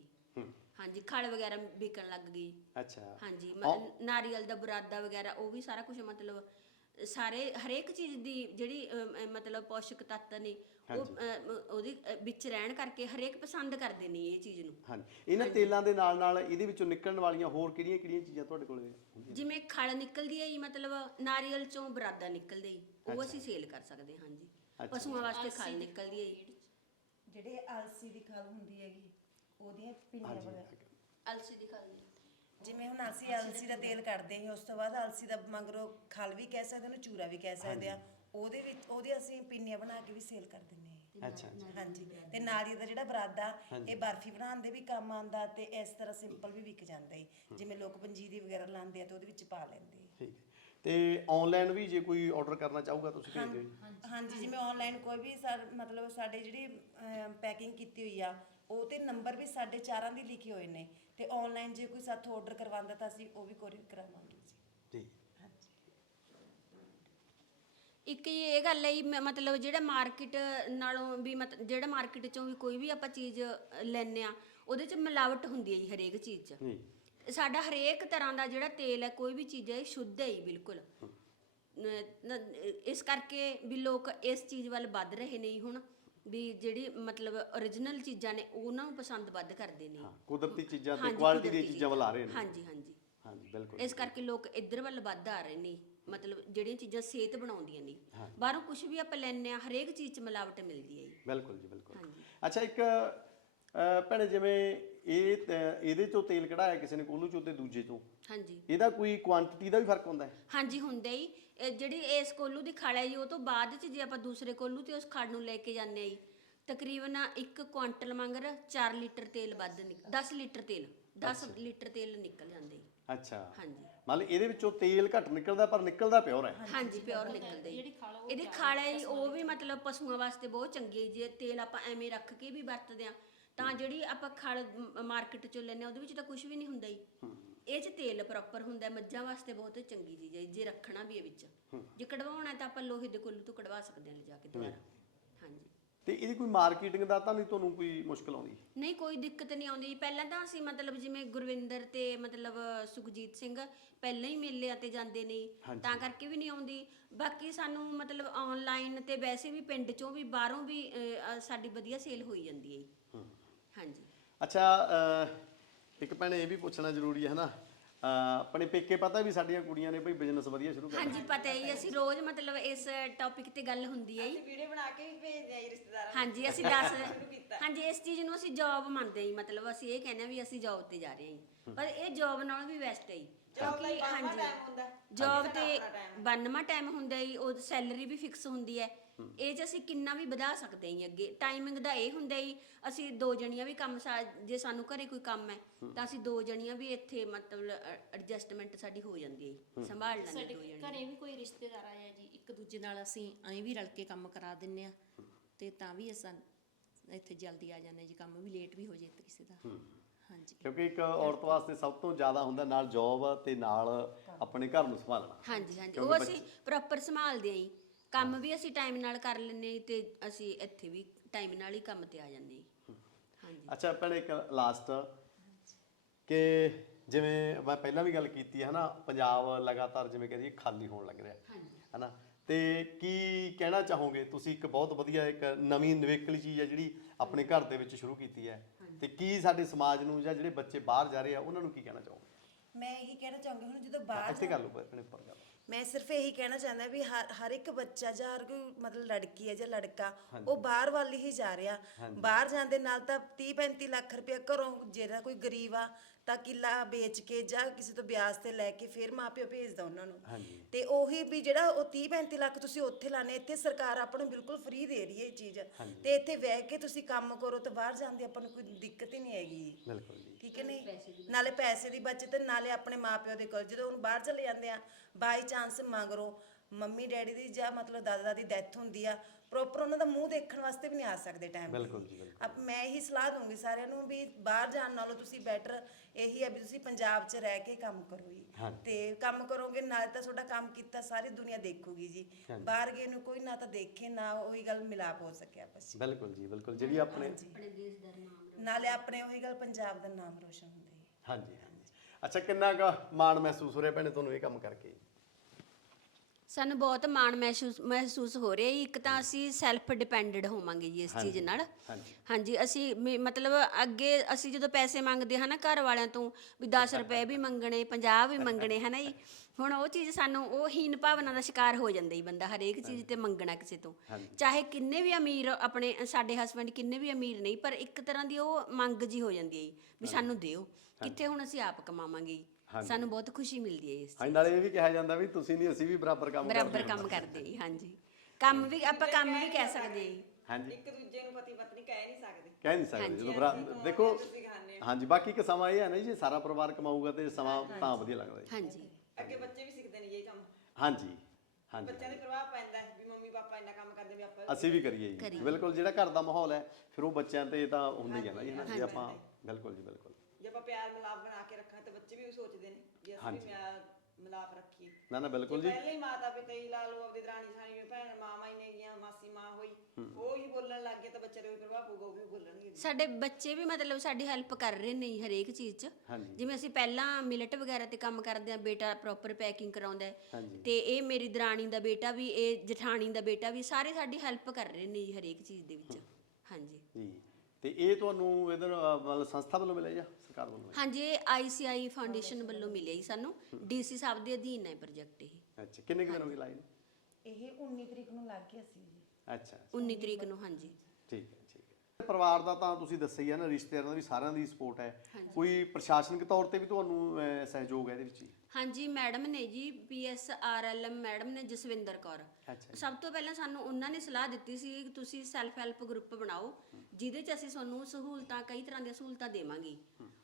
ਹਾਂਜੀ ਖਲ ਵਗੈਰਾ ਵਿਕਣ ਲੱਗ ਗਈ। ਅੱਛਾ। ਹਾਂਜੀ ਮ- ਨਾਰੀਅਲ ਦਾ ਬੁਰਾਦਾ ਵਗੈਰਾ ਉਹ ਵੀ ਸਾਰਾ ਕੁਝ ਮਤਲਬ ਸਾਰੇ ਹਰੇਕ ਚੀਜ਼ ਦੀ ਜਿਹੜੀ ਅਮ, ਮਤਲਬ ਪੌਸ਼ਕ ਤੱਤ ਨੇ ਉਹ ਅਮ, ਉਹਦੇ ਅ, ਵਿੱਚ ਰਹਿਣ ਕਰਕੇ ਹਰੇਕ ਪਸੰਦ ਕਰਦੇ ਨੇ ਇਹ ਚੀਜ਼ ਨੂੰ। ਹਾਂਜੀ। ਇਹਨਾਂ ਤੇਲਾਂ ਦੇ ਨਾਲ ਨਾਲ ਇਹਦੇ ਵਿੱਚੋਂ ਨਿਕਲਣ ਵਾਲੀਆਂ ਹੋਰ ਕਿਹੜੀਆਂ ਕਿਹੜੀਆਂ ਚੀਜ਼ਾਂ ਤੁਹਾਡੇ ਕੋਲ ਜਿਵੇਂ ਖਲ ਨਿਕਲਦੀ ਹੈ ਜੀ ਮਤਲਬ ਨਾਰੀਅਲ ਚੋਂ ਬੁਰਾਦਾ ਨਿਕਲਦਾ ਜੀ ਉਹ ਅਸੀਂ ਸੇਲ ਕਰ ਸਕਦੇ ਹਾਂ ਹਾਂਜੀ। ਪਸ਼ੂਆਂ ਵਾਸਤੇ ਖਲ ਨਿਕਲਦੀ ਹੈ ਜੀ। ਜਿਹੜੇ ਅਲਸੀ ਦੀ ਖਲ ਹੁੰਦੀ ਹੈਗੀ ਉਹਦੀਆਂ ਪਿੰਨੀਆਂ ਵਗੈਰਾ। ਅਲਸੀ ਦੀ ਖਲ ਜਿਵੇਂ ਹੁਣ ਅਸੀਂ ਅਲਸੀ ਦਾ ਤੇਲ ਕੱਢਦੇ ਹਾਂ ਉਸ ਤੋਂ ਬਾਅਦ ਅਲਸੀ ਦਾ ਮਗਰੋਂ ਖਲ ਵੀ ਕਹਿ ਸਕਦੇ ਉਹਨੂੰ ਚੂਰਾ ਵੀ ਕਹਿ ਸਕਦੇ ਆ। ਉਹਦੇ ਵਿੱਚ ਉਹਦੇ ਅਸੀਂ ਪਿੰਨੀਆਂ ਬਣਾ ਕੇ ਵੀ ਸੇਲ ਕਰ ਦਿੰਦੇ ਹਾਂ। ਅੱਛਾ ਅੱਛਾ। ਹਾਂਜੀ। ਤੇ ਨਾਰੀਅਲ ਦਾ ਜਿਹੜਾ ਬਰਾਦਾ ਇਹ ਬਰਫੀ ਬਣਾਉਣ ਦੇ ਵੀ ਕੰਮ ਆਉਂਦਾ ਤੇ ਇਸ ਤਰ੍ਹਾਂ ਸਿੰਪਲ ਵੀ ਵਿਕ ਜਾਂਦਾ ਹੈ ਜਿਵੇਂ ਲੋਕ ਪੰਜੀਰੀ ਵਗੈਰਾ ਲਾਉਂਦੇ ਆ ਤੇ ਉਹਦੇ ਵਿੱਚ ਪਾ ਲੈਂਦੇ ਆ। ਠੀਕ। ਹੈ ਤੇ ਆਨਲਾਈਨ ਵੀ ਜੇ ਕੋਈ ਆਰਡਰ ਕਰਨਾ ਚਾਹੂਗਾ ਤੁਸੀਂ ਭੇਜ ਦਿਓ ਜੀ। ਹਾਂਜੀ ਜਿਵੇਂ ਆਨਲਾਈਨ ਕੋਈ ਵੀ ਸਾ- ਮਤਲਬ ਸਾਡੇ ਜਿਹੜੀ ਪੈਕਿੰਗ ਕੀਤੀ ਹੋਈ ਆ ਉਹ ਤੇ ਨੰਬਰ ਵੀ ਸਾਡੇ ਚਾਰਾਂ ਦੀ ਲਿਖੇ ਹੋਏ ਨੇ ਤੇ ਆਨਲਾਈਨ ਜੇ ਕੋਈ ਸਾਥੋਂ ਆਰਡਰ ਕਰਵਾਉਂਦਾ ਤਾਂ ਅਸੀਂ ਉਹ ਵੀ ਕੋਰੀਅਰ ਕਰਾਵਾਂਗੇ ਜੀ। ਠੀਕ। ਇੱਕ ਇਹ ਇਹ ਗੱਲ ਹੈ ਜੀ, ਮ- ਮਤਲਬ ਜਿਹੜਾ ਮਾਰਕੀਟ ਨਾਲੋਂ ਵੀ ਮਤ ਜਿਹੜਾ ਮਾਰਕੀਟ ਚੋਂ ਵੀ ਕੋਈ ਵੀ ਆਪਾਂ ਚੀਜ਼ ਲੈਨੇ ਆ ਉਹਦੇ ਚ ਮਿਲਾਵਟ ਹੁੰਦੀ ਹੈ ਜੀ ਹਰੇਕ ਚੀਜ਼ 'ਚ। ਜੀ ਸਾਡਾ ਹਰੇਕ ਤਰ੍ਹਾਂ ਦਾ ਜਿਹੜਾ ਤੇਲ ਹੈ ਕੋਈ ਵੀ ਚੀਜ਼ ਹੈ ਇਹ ਸ਼ੁੱਧ ਹੈ ਜੀ ਬਿਲਕੁਲ। ਨ- ਨ- ਇਸ ਕਰਕੇ ਵੀ ਲੋਕ ਇਸ ਚੀਜ਼ ਵੱਲ ਵੱਧ ਰਹੇ ਨੇ ਜੀ ਹੁਣ। ਵੀ ਜਿਹੜੀ ਮਤਲਬ origignal ਚੀਜ਼ਾਂ ਨੇ ਉਹਨਾਂ ਨੂੰ ਪਸੰਦ ਵੱਧ ਕਰਦੇ ਨੇ। ਹਾਂ ਕੁਦਰਤੀ ਚੀਜ਼ਾਂ ਤੇ ਹਾਂਜੀ, ਕੁਆਲਿਟੀ ਦੀਆਂ ਕੁਦਰਤੀ ਚੀਜ਼ਾਂ ਵੱਲ ਆ ਰਹੇ ਨੇ। ਹਾਂਜੀ ਹਾਂਜੀ। ਹਾਂਜੀ ਬਿਲਕੁਲ। ਇਸ ਕਰਕੇ ਲੋਕ ਇੱਧਰ ਵੱਲ ਵੱਧ ਆ ਰਹੇ ਨੇ ਮਤਲਬ ਜਿਹੜੀਆਂ ਚੀਜ਼ਾਂ ਸਿਹਤ ਬਣਾਉਂਦੀਆਂ ਨੇ। ਬਾਹਰੋਂ ਕੁਝ ਵੀ ਆਪਾਂ ਲੈਣੇ ਆ ਹਰੇਕ ਚੀਜ਼ 'ਚ ਮਿਲਾਵਟ ਮਿਲਦੀ ਹੈ ਜੀ। ਬਿਲਕੁਲ ਜੀ ਬਿਲਕੁਲ। ਹਾਂਜੀ। ਅੱਛਾ ਇੱਕ ਅਹ, ਭੈਣੇ ਜਿਵੇਂ ਇਹ ਤ- ਇਹਦੇ ਚੋਂ ਤੇਲ ਕਢਾਇਆ ਕਿਸੇ ਨੇ ਕੋਲੂ ਚੋਂ ਤੇ ਦੂਜੇ ਚੋਂ? ਹਾਂਜੀ। ਇਹਦਾ ਕੋਈ ਕੁਆਂਟੀਟੀ ਦਾ ਵੀ ਫ਼ਰਕ ਹੁੰਦਾ ਹੈ? ਹਾਂਜੀ ਹੁੰਦਾ ਹੀ। ਇਹ ਜਿਹੜੀ ਇਸ ਕੋਲੂ ਦੀ ਖੜ ਹੈ ਜੀ ਉਹ ਤੋਂ ਬਾਅਦ ਚ ਜੇ ਆਪਾਂ ਦੂਸਰੇ ਕੋਲੂ ਤੇ ਉਸ ਖੜ ਨੂੰ ਲੈ ਕੇ ਜਾਂਦੇ ਆ ਜੀ ਤਕਰੀਬਨ 1 ਕੁਆਂਟਲ ਮੰਗਰ 4 ਲੀਟਰ ਤੇਲ ਵੱਧ ਨਿਕ 10 ਲੀਟਰ ਤੇਲ 10 ਲੀਟਰ ਤੇਲ ਨਿਕਲ ਜਾਂਦਾ ਜੀ। ਅੱਛਾ। ਹਾਂਜੀ। ਮੰਨ ਲਓ ਇਹਦੇ ਵਿੱਚੋਂ ਤੇਲ ਘੱਟ ਨਿਕਲਦਾ ਪਰ ਨਿਕਲਦਾ ਪਿਓਰ ਹੈ? ਹਾਂਜੀ ਪਿਓਰ ਨਿਕਲਦਾ ਜੀ। ਇਹਦੀ ਖਾਲ ਹੈ ਜੀ, ਉਹ ਵੀ ਮਤਲਬ ਪਸ਼ੂਆਂ ਵਾਸਤੇ ਬਹੁਤ ਚੰਗੀ ਹੈ ਜੇ। ਤੇਲ ਆਪਾਂ ਐਵੇਂ ਰੱਖ ਕੇ ਵੀ ਵਰਤਦੇ ਆ ਤਾਂ ਜਿਹੜੀ ਆਪਾਂ ਖਲ ਮਾਰਕੀਟ ਚੋਂ ਲੈਨੇ ਆ ਉਹਦੇ ਵਿੱਚ ਤਾਂ ਕੁਝ ਵੀ ਨਹੀਂ ਹੁੰਦਾ ਜੀ। ਇਹ ਚ ਤੇਲ ਪ੍ਰੋਪਰ ਹੁੰਦਾ ਹੈ, ਮੱਝਾਂ ਵਾਸਤੇ ਬਹੁਤ ਚੰਗੀ ਚੀਜ਼ ਹੈ ਜੇ ਰੱਖਣਾ ਵੀ ਹੈ ਵਿੱਚ। ਜੇ ਕਢਵਾਉਣਾ ਤਾਂ ਆਪਾਂ ਲੋਹੇ ਦੇ ਕੁੱਲੂ ਤੋਂ ਕਢਵਾ ਸਕਦੇ ਹਾਂ ਲਿਜਾ ਕੇ ਦੁਬਾਰਾ। ਹਾਂਜੀ। ਤੇ ਇਹਦੀ ਕੋਈ ਮਾਰਕੀਟਿੰਗ ਦਾ ਤਾਂ ਨਹੀਂ ਤੁਹਾਨੂੰ ਕੋਈ ਮੁਸ਼ਕਲ ਆਉਂਦੀ? ਨਹੀਂ ਕੋਈ ਦਿੱਕਤ ਨਹੀਂ ਆਉਂਦੀ ਪਹਿਲਾਂ ਤਾਂ ਅਸੀਂ ਮਤਲਬ ਜਿਵੇਂ ਗੁਰਵਿੰਦਰ ਤੇ ਮਤਲਬ ਸੁਖਜੀਤ ਸਿੰਘ ਪਹਿਲਾਂ ਹੀ ਮੇਲਿਆਂ ਤੇ ਜਾਂਦੇ ਨੇ। ਤਾਂ ਕਰਕੇ ਵੀ ਨਹੀਂ ਆਉਂਦੀ। ਬਾਕੀ ਸਾਨੂੰ ਮਤਲਬ ਆਨਲਾਈਨ ਤੇ ਵੈਸੇ ਵੀ ਪਿੰਡ ਚੋਂ ਵੀ ਬਾਹਰੋਂ ਵੀ ਸਾਡੀ ਵਧੀਆ ਸੇਲ ਹੋਈ ਜਾਂਦੀ ਹੈ। ਹਾਂਜੀ। ਅੱਛਾ ਅਹ, ਇੱਕ ਭੈਣੇ ਇਹ ਵੀ ਪੁੱਛਣਾ ਜ਼ਰੂਰੀ ਹੈ ਹਨਾ ਅਹ, ਆਪਣੇ ਪੇਕੇ ਪਤਾ ਵੀ ਸਾਡੀਆਂ ਕੁੜੀਆਂ ਨੇ ਭਈ ਬਿਜ਼ਨਸ ਵਧੀਆ ਸ਼ੁਰੂ ਕਰਨਾ? ਹਾਂਜੀ ਪਤਾ ਹੀ ਅਸੀਂ ਰੋਜ਼ ਮਤਲਬ ਇਸ ਟੌਪਿਕ ਤੇ ਗੱਲ ਹੁੰਦੀ ਹੈ ਜੀ। ਵੀਡੀਓ ਬਣਾ ਕੇ ਵੀ ਭੇਜਦੇ ਆ ਜੀ ਰਿਸ਼ਤੇਦਾਰਾਂ ਨੂੰ। ਹਾਂਜੀ ਅਸੀਂ ਦੱਸ ਹਾਂਜੀ ਇਸ ਚੀਜ਼ ਨੂੰ ਅਸੀਂ ਜੌਬ ਮੰਨਦੇ ਹਾਂ ਜੀ, ਮਤਲਬ ਅਸੀਂ ਇਹ ਕਹਿੰਦੇ ਹਾਂ ਵੀ ਅਸੀਂ ਜੌਬ ਤੇ ਜਾ ਰਹੇ ਹਾਂ ਜੀ। ਪਰ ਇਹ ਜੌਬ ਨਾਲੋਂ ਵੀ ਬੈਸਟ ਹੈ ਜੀ। Job time ਹੁੰਦਾ। ਹੈ। ਜੌਬ ਤੇ time ਬੰਨਮਾ ਟਾਈਮ ਹੁੰਦਾ ਹੈ ਜੀ, ਉਹ ਸੈਲਰੀ ਵੀ ਫਿਕਸ ਹੁੰਦੀ ਹੈ। ਇਹ ਚ ਅਸੀਂ ਕਿੰਨਾ ਵੀ ਵਧਾ ਸਕਦੇ ਹਾਂ ਅੱਗੇ ਟਾਈਮਿੰਗ ਦਾ ਇਹ ਹੁੰਦਾ ਜੀ ਅਸੀਂ ਦੋ ਜਣੀਆਂ ਵੀ ਕੰਮ ਸਾ- ਜੇ ਸਾਨੂੰ ਘਰੇ ਕੋਈ ਕੰਮ ਹੈ ਤਾਂ ਅਸੀਂ ਦੋ ਜਣੀਆਂ ਵੀ ਇੱਥੇ ਮਤਲਬ ਐਡਜਸਟਮੈਂਟ ਸਾਡੀ ਹੋ ਜਾਂਦੀ ਹੈ ਜੀ, ਸੰਭਾਲ ਲੈਂਦੇ ਸਾਡੇ ਦੋ ਜਣੀਆਂ। ਘਰੇ ਵੀ ਕੋਈ ਰਿਸ਼ਤੇਦਾਰ ਆਇਆ ਜੀ ਇੱਕ ਦੂਜੇ ਨਾਲ ਅਸੀਂ ਐਂ ਵੀ ਰਲ ਕੇ ਕੰਮ ਕਰਾ ਦਿੰਨੇ ਆ ਤੇ ਤਾਂ ਵੀ ਅਸਾਂ ਇੱਥੇ ਜਲਦੀ ਆ ਜਾਂਦੇ ਜੀ ਕੰਮ ਵੀ ਲੇਟ ਵੀ ਹੋ ਜੇ ਕਿਸੇ ਦਾ। ਹਾਂਜੀ। ਕਿਉਂਕਿ ਇੱਕ ਔਰਤ ਵਾਸਤੇ ਸਭ ਤੋਂ ਜ਼ਿਆਦਾ ਹੁੰਦਾ ਨਾਲ ਜੌਬ ਤੇ ਨਾਲ ਆਪਣੇ ਘਰ ਨੂੰ ਸੰਭਾਲਣਾ। ਹਾਂਜੀ ਹਾਂਜੀ। ਕਿਉਂਕਿ ਉਹ ਅਸੀਂ ਪ੍ਰੋਪਰ ਸੰਭਾਲਦੇ ਆਂ ਜੀ। ਕੰਮ ਵੀ ਅਸੀਂ ਟਾਈਮ ਨਾਲ ਕਰ ਹਾਂ ਤੇ ਅਸੀਂ ਇੱਥੇ ਵੀ ਟਾਈਮ ਨਾਲ ਹੀ ਕੰਮ ਤੇ ਆ ਜਾਂਦੇ ਹਾਂ ਹਾਂਜੀ। ਅੱਛਾ ਭੈਣੇ ਇੱਕ ਲਾਸਟ ਕਿ ਜਿਵੇਂ ਮੈਂ ਪਹਿਲਾਂ ਵੀ ਗੱਲ ਕੀਤੀ ਹੈ ਹਨਾ ਪੰਜਾਬ ਲਗਾਤਾਰ ਜਿਵੇਂ ਕਹਦੇ ਖਾਲੀ ਹੋਣ ਲੱਗ ਰਿਹਾ ਹਨਾ? ਤੇ ਕੀ ਕਹਿਣਾ ਚਾਹੋਗੇ? ਤੁਸੀਂ ਇੱਕ ਬਹੁਤ ਵਧੀਆ ਇੱਕ ਨਵੀਂ ਨਿਵੇਕਲੀ ਚੀਜ਼ ਹੈ ਜਿਹੜੀ ਆਪਣੇ ਘਰ ਦੇ ਵਿੱਚ ਸ਼ੁਰੂ ਕੀਤੀ ਹੈ। ਤੇ ਕੀ ਸਾਡੇ ਸਮਾਜ ਨੂੰ ਜਾਂ ਜਿਹੜੇ ਬੱਚੇ ਬਾਹਰ ਜਾ ਰਹੇ ਆ ਉਹਨਾਂ ਨੂੰ ਕੀ ਕਹਿਣਾ ਚਾਹੋਗੇ? ਮੈਂ ਇਹੀ ਕਹਿਣਾ ਚਾਹੂੰਗੀ ਹੁਣ ਜਦੋਂ ਬਾਹਰ ਇੱਥੇ ਕਰ ਲਓ ਆਪਣੇ ਉੱਪਰ ਗੱਲ। ਮੈਂ ਸਿਰਫ ਇਹੀ ਕਹਿਣਾ ਚਾਹੁੰਦਾ ਵੀ ਹਰ ਹਰ ਇੱਕ ਬੱਚਾ ਜਾਂ ਹਰ ਕੋਈ ਮਤਲਬ ਲੜਕੀ ਹੈ ਜਾਂ ਲੜਕਾ ਉਹ ਬਾਹਰ ਵੱਲ ਹੀ ਜਾ ਰਿਹਾ। ਬਾਹਰ ਜਾਣ ਦੇ ਨਾਲ ਤਾਂ 30 35 ਲੱਖ ਰੁਪਏ ਘਰੋਂ ਜਿਹੜਾ ਕੋਈ ਗਰੀਬ ਆ ਤਾਂ ਕਿੱਲਾ ਵੇਚ ਕੇ ਜਾਂ ਕਿਸੇ ਤੋਂ ਵਿਆਜ ਤੇ ਲੈ ਕੇ ਫਿਰ ਮਾਪਿਓ ਭੇਜਦਾ ਉਹਨਾਂ ਨੂੰ। ਹਾਂਜੀ। ਤੇ ਉਹੀ ਵੀ ਜਿਹੜਾ ਉਹ 30 35 ਲੱਖ ਤੁਸੀਂ ਉੱਥੇ ਲਾਣੇ ਇੱਥੇ ਸਰਕਾਰ ਆਪਾਂ ਨੂੰ ਬਿਲਕੁਲ ਫ੍ਰੀ ਦੇ ਰਹੀ ਹੈ ਇਹ ਚੀਜ਼। ਤੇ ਇੱਥੇ ਬਹਿ ਕੇ ਤੁਸੀਂ ਕੰਮ ਕਰੋ ਤਾਂ ਬਾਹਰ ਜਾਣ ਦੀ ਆਪਾਂ ਨੂੰ ਕੋਈ ਦਿੱਕਤ ਹੀ ਨਹੀਂ ਹੈਗੀ। ਬਿਲਕੁਲ ਜੀ। ਠੀਕ ਹੈ ਨਹੀਂ? ਨਾਲੇ ਪੈਸੇ ਦੀ ਬਚਤ ਨਾਲੇ ਆਪਣੇ ਮਾਪਿਓ ਦੇ ਕੋਲ। ਜਦੋਂ ਹੁਣ ਬਾਹਰ ਚਲੇ ਜਾਂਦੇ ਆ ਬਾਈ ਚਾਂਸ ਮਗਰੋਂ ਮੰਮੀ ਡੈਡੀ ਦੀ ਜਾਂ ਮਤਲਬ ਦਾਦਾ ਦਾਦੀ ਡੈਥ ਹੁੰਦੀ ਆ ਪ੍ਰੋਪਰ ਉਹਨਾਂ ਦਾ ਮੂੰਹ ਦੇਖਣ ਵਾਸਤੇ ਵੀ ਨਹੀਂ ਆ ਸਕਦੇ ਟਾਈਮ ਬਿਲਕੁਲ ਜੀ, ਬਿਲਕੁਲ। ਅਬ ਮੈਂ ਇਹੀ ਸਲਾਹ ਦੂੰਗੀ ਸਾਰਿਆਂ ਨੂੰ ਵੀ ਬਾਹਰ ਜਾਣ ਨਾਲੋਂ ਤੁਸੀਂ ਬੈਟਰ ਇਹੀ ਹੈ ਵੀ ਤੁਸੀਂ ਪੰਜਾਬ 'ਚ ਰਹਿ ਕੇ ਕੰਮ ਕਰੋ ਜੀ। ਤੇ ਕੰਮ ਕਰੋਗੇ ਨਾਲੇ ਤਾਂ ਤੁਹਾਡਾ ਕੰਮ ਕੀਤਾ ਸਾਰੀ ਦੁਨੀਆ ਦੇਖੂਗੀ ਜੀ। ਬਾਹਰ ਗਏ ਨੂੰ ਕੋਈ ਨਾ ਤਾਂ ਦੇਖੇ ਨਾ ਉਹੀ ਗੱਲ ਮਿਲਾਪ ਹੋ ਸਕੇ ਆਪਸ 'ਚ ਬਿਲਕੁਲ ਜੀ ਬਿਲਕੁਲ। ਜਿਹੜੀ ਆਪਣੇ ਆਪਣੇ ਦੇਸ਼ ਦਾ ਨਾਮ ਨਾਲੇ ਆਪਣੇ ਉਹੀ ਗੱਲ ਪੰਜਾਬ ਦਾ ਨਾਮ ਰੋਸ਼ਨ ਹੁੰਦਾ ਜੀ। ਹਾਂਜੀ ਹਾਂਜੀ ਅੱਛਾ ਕਿੰਨਾ ਕੁ ਮਾਣ ਮਹਿਸੂਸ ਹੋ ਰਿਹਾ ਭੈਣੇ ਤੁਹਾਨੂੰ ਇਹ ਕੰਮ ਕਰਕੇ? ਸਾਨੂੰ ਬਹੁਤ ਮਾਣ ਮਹਿਸੂਸ ਮਹਿਸੂਸ ਹੋ ਰਿਹਾ ਜੀ। ਇੱਕ ਤਾਂ ਅਸੀਂ ਸੈਲਫ ਡਿਪੈਂਡੈਂਟ ਹੋਵਾਂਗੇ ਜੀ ਇਸ ਚੀਜ਼ ਨਾਲ। ਹਾਂਜੀ। ਹਾਂਜੀ ਅਸੀਂ ਮੇ- ਮਤਲਬ ਅੱਗੇ ਅਸੀਂ ਜਦੋਂ ਪੈਸੇ ਮੰਗਦੇ ਹਾਂ ਨਾ ਘਰ ਵਾਲਿਆਂ ਤੋਂ ਵੀ 10 ਰੁਪਏ ਵੀ ਮੰਗਣੇ 50 ਵੀ ਮੰਗਣੇ ਹਨਾ ਜੀ? ਹੁਣ ਉਹ ਚੀਜ਼ ਸਾਨੂੰ ਉਹ ਹੀਨ ਭਾਵਨਾ ਦਾ ਸ਼ਿਕਾਰ ਹੋ ਜਾਂਦਾ ਹੀ ਬੰਦਾ ਹਰੇਕ ਚੀਜ਼ ਤੇ ਮੰਗਣਾ ਕਿਸੇ ਤੋਂ। ਚਾਹੇ ਕਿੰਨੇ ਵੀ ਅਮੀਰ ਆਪਣੇ ਸਾਡੇ ਹਸਬੰਡ ਕਿੰਨੇ ਵੀ ਅਮੀਰ ਨਹੀਂ ਪਰ ਇੱਕ ਤਰ੍ਹਾਂ ਦੀ ਉਹ ਮੰਗ ਜੀ ਹੋ ਜਾਂਦੀ ਹੈ ਜੀ ਵੀ ਸਾਨੂੰ ਦਿਓ। ਕਿੱਥੇ ਹੁਣ ਅਸੀਂ ਆਪ ਕਮਾਵਾਂਗੇ ਜੀ? ਸਾਨੂੰ ਬਹੁਤ ਖੁਸ਼ੀ ਮਿਲਦੀ ਹੈ ਇਸ ਹਾਂ ਨਾਲੇ ਇਹ ਵੀ ਕਿਹਾ ਜਾਂਦਾ ਵੀ ਤੁਸੀਂ ਨਹੀਂ ਅਸੀਂ ਵੀ ਬਰਾਬਰ ਕੰਮ ਕਰਦੇ ਬਰਾਬਰ ਕੰਮ ਕਰਦੇ ਜੀ ਹਾਂਜੀ। ਕੰਮ ਵੀ ਆਪਾਂ ਕੰਮ ਵੀ ਕਹਿ ਸਕਦੇ ਜੀ। ਹਾਂਜੀ। ਇੱਕ ਦੂਜੇ ਨੂੰ ਪਤੀ ਪਤਨੀ ਕਹਿ ਨਹੀਂ ਸਕਦੇ। ਕਹਿ ਨਹੀਂ ਸਕਦੇ ਜਦੋਂ ਬਰਾ ਦੇਖੋ ਹਾਂਜੀ ਬਾਕੀ ਇੱਕ ਸਮਾਂ ਇਹ ਹੈ ਨਾ ਜੀ ਸਾਰਾ ਪਰਿਵਾਰ ਕਮਾਊਗਾ ਤੇ ਸਮਾਂ ਤਾਂ ਵਧੀਆ ਲੱਗਦਾ ਜੀ। ਹਾਂਜੀ। ਅੱਗੇ ਬੱਚੇ ਵੀ ਸਿੱਖਦੇ ਨੇ ਇਹ ਕੰਮ। ਹਾਂਜੀ ਹਾਂਜੀ। ਬੱਚਿਆਂ ਦੇ ਪ੍ਰਭਾਵ ਪੈਂਦਾ ਹੈ ਵੀ ਮੰਮੀ ਪਾਪਾ ਇੰਨਾ ਕੰਮ ਕਰਦੇ ਵੀ ਆਪਾਂ ਵੀ ਅਸੀਂ ਵੀ ਕਰੀਏ ਜੀ। ਬਿਲਕੁਲ ਜਿਹੜਾ ਘਰ ਦਾ ਮਾਹੌਲ ਹੈ ਫਿਰ ਉਹ ਬੱਚਿਆਂ ਤੇ ਤਾਂ ਹੁੰਦਾ ਹੀ ਹੈ ਨਾ ਜੀ ਹਨਾ ਜੇ ਆਪਾਂ ਬਿਲਕੁਲ ਜੀ ਬਿਲਕੁਲ। ਜੇ ਆਪਾਂ ਪਿਆਰ ਮਿਲਾਪ ਬਣਾ ਕੇ ਰੱਖਾਂ ਤੇ ਬੱਚੇ ਵੀ ਸੋਚਦੇ ਨੇ ਵੀ ਅਸੀਂ ਵੀ ਪਿਆਰ ਮਿਲਾਪ ਰੱਖੀਏ। ਨਾ ਨਾ ਬਿਲਕੁਲ ਜੀ ਪਹਿਲੇ ਹੀ ਮਾਤਾ ਪਿਤਾ ਹੀ ਲਾ ਲਓ ਆਪਦੀ ਦਰਾਣੀ ਸਾਣੀ ਭੈਣ ਮਾਮਾ ਹੀ ਨੇ ਗੀਆਂ ਮਾਸੀ ਮਾਂ ਹੋਈ ਉਹ ਹੀ ਬੋਲਣ ਲੱਗ ਗਏ ਤਾਂ ਬੱਚੇ ਦੇ ਵੀ ਪ੍ਰਭਾਵ ਪਊਗਾ ਉਹ ਵੀ ਬੋਲਣਗੇ। ਸਾਡੇ ਬੱਚੇ ਵੀ ਮਤਲਬ ਸਾਡੀ ਹੈਲਪ ਕਰ ਰਹੇ ਨੇ ਜੀ ਹਰੇਕ ਚੀਜ਼ 'ਚ। ਹਾਂਜੀ। ਜਿਵੇਂ ਅਸੀਂ ਪਹਿਲਾਂ ਮਿਲਟ ਵਗੈਰਾ ਤੇ ਕੰਮ ਕਰਦੇ ਆ ਬੇਟਾ ਪ੍ਰੋਪਰ ਪੈਕਿੰਗ ਕਰਾਉਂਦਾ ਹੈ। ਹਾਂਜੀ। ਤੇ ਇਹ ਮੇਰੀ ਦਰਾਣੀ ਦਾ ਬੇਟਾ ਵੀ ਇਹ ਜਠਾਣੀ ਦਾ ਬੇਟਾ ਵੀ ਸਾਰੇ ਸਾਡੀ ਹੈਲਪ ਕਰ ਰਹੇ ਨੇ ਜੀ ਹਰੇਕ ਚੀਜ਼ ਦੇ ਵਿੱਚ। ਹਾਂਜੀ। ਜੀ। ਤੇ ਇਹ ਤੁਹਾਨੂੰ ਇਧਰ ਮਤਲਬ ਸੰਸਥਾ ਵੱਲੋਂ ਮਿਲਿਆ ਜਾਂ ਸਰਕਾਰ ਵੱਲੋਂ ਮਿਲਿਆ? ਹਾਂਜੀ ਇਹ ਆਈਸੀਆਈ ਫਾਊਂਡੇਸ਼ਨ ਵੱਲੋਂ ਮਿਲਿਆ ਜੀ ਸਾਨੂੰ। ਡੀਸੀ ਸਾਹਿਬ ਦੇ ਅਧੀਨ ਹੈ ਪ੍ਰੋਜੈਕਟ ਇਹ। ਅੱਛਾ ਕਿੰਨੇ ਕੁ ਦਿਨ ਹੋ ਗਏ ਲਾਏ ਨੂੰ? ਇਹ 19 ਤਰੀਕ ਨੂੰ ਲੱਗ ਗਿਆ ਸੀ ਜੀ। ਅੱਛਾ 19 ਤਰੀਕ ਨੂੰ ਹਾਂਜੀ। ਠੀਕ ਹੈ। ਪਰਿਵਾਰ ਦਾ ਤਾਂ ਤੁਸੀਂ ਦੱਸਿਆ ਹੀ ਹੈ ਨਾ ਰਿਸ਼ਤੇਦਾਰਾਂ ਦਾ ਵੀ ਸਾਰਿਆਂ ਦੀ ਸਪੋਰਟ ਹੈ। ਕੋਈ ਪ੍ਰਸ਼ਾਸਨਿਕ ਤੌਰ ਤੇ ਵੀ ਤੁਹਾਨੂੰ ਅਹ, ਸਹਿਯੋਗ ਹੈ ਇਹਦੇ ਵਿੱਚ ਜੀ ਹਾਂਜੀ ਮੈਡਮ ਨੇ ਜੀ ਪੀਐਸਆਰਐਲਐਮ ਮੈਡਮ ਨੇ ਜਸਵਿੰਦਰ ਕੌਰ। ਅੱਛਾ ਸਭ ਤੋਂ ਪਹਿਲਾਂ ਸਾਨੂੰ ਉਹਨਾਂ ਨੇ ਸਲਾਹ ਦਿੱਤੀ ਸੀ ਕਿ ਤੁਸੀਂ ਸੈਲਫ ਹੈਲਪ ਗਰੁੱਪ ਬਣਾਓ ਜਿਹਦੇ 'ਚ ਅਸੀਂ ਤੁਹਾਨੂੰ ਸਹੂਲਤਾਂ ਕਈ ਤਰ੍ਹਾਂ ਦੀਆਂ ਸਹੂਲਤਾਂ ਦੇਵਾਂਗੇ।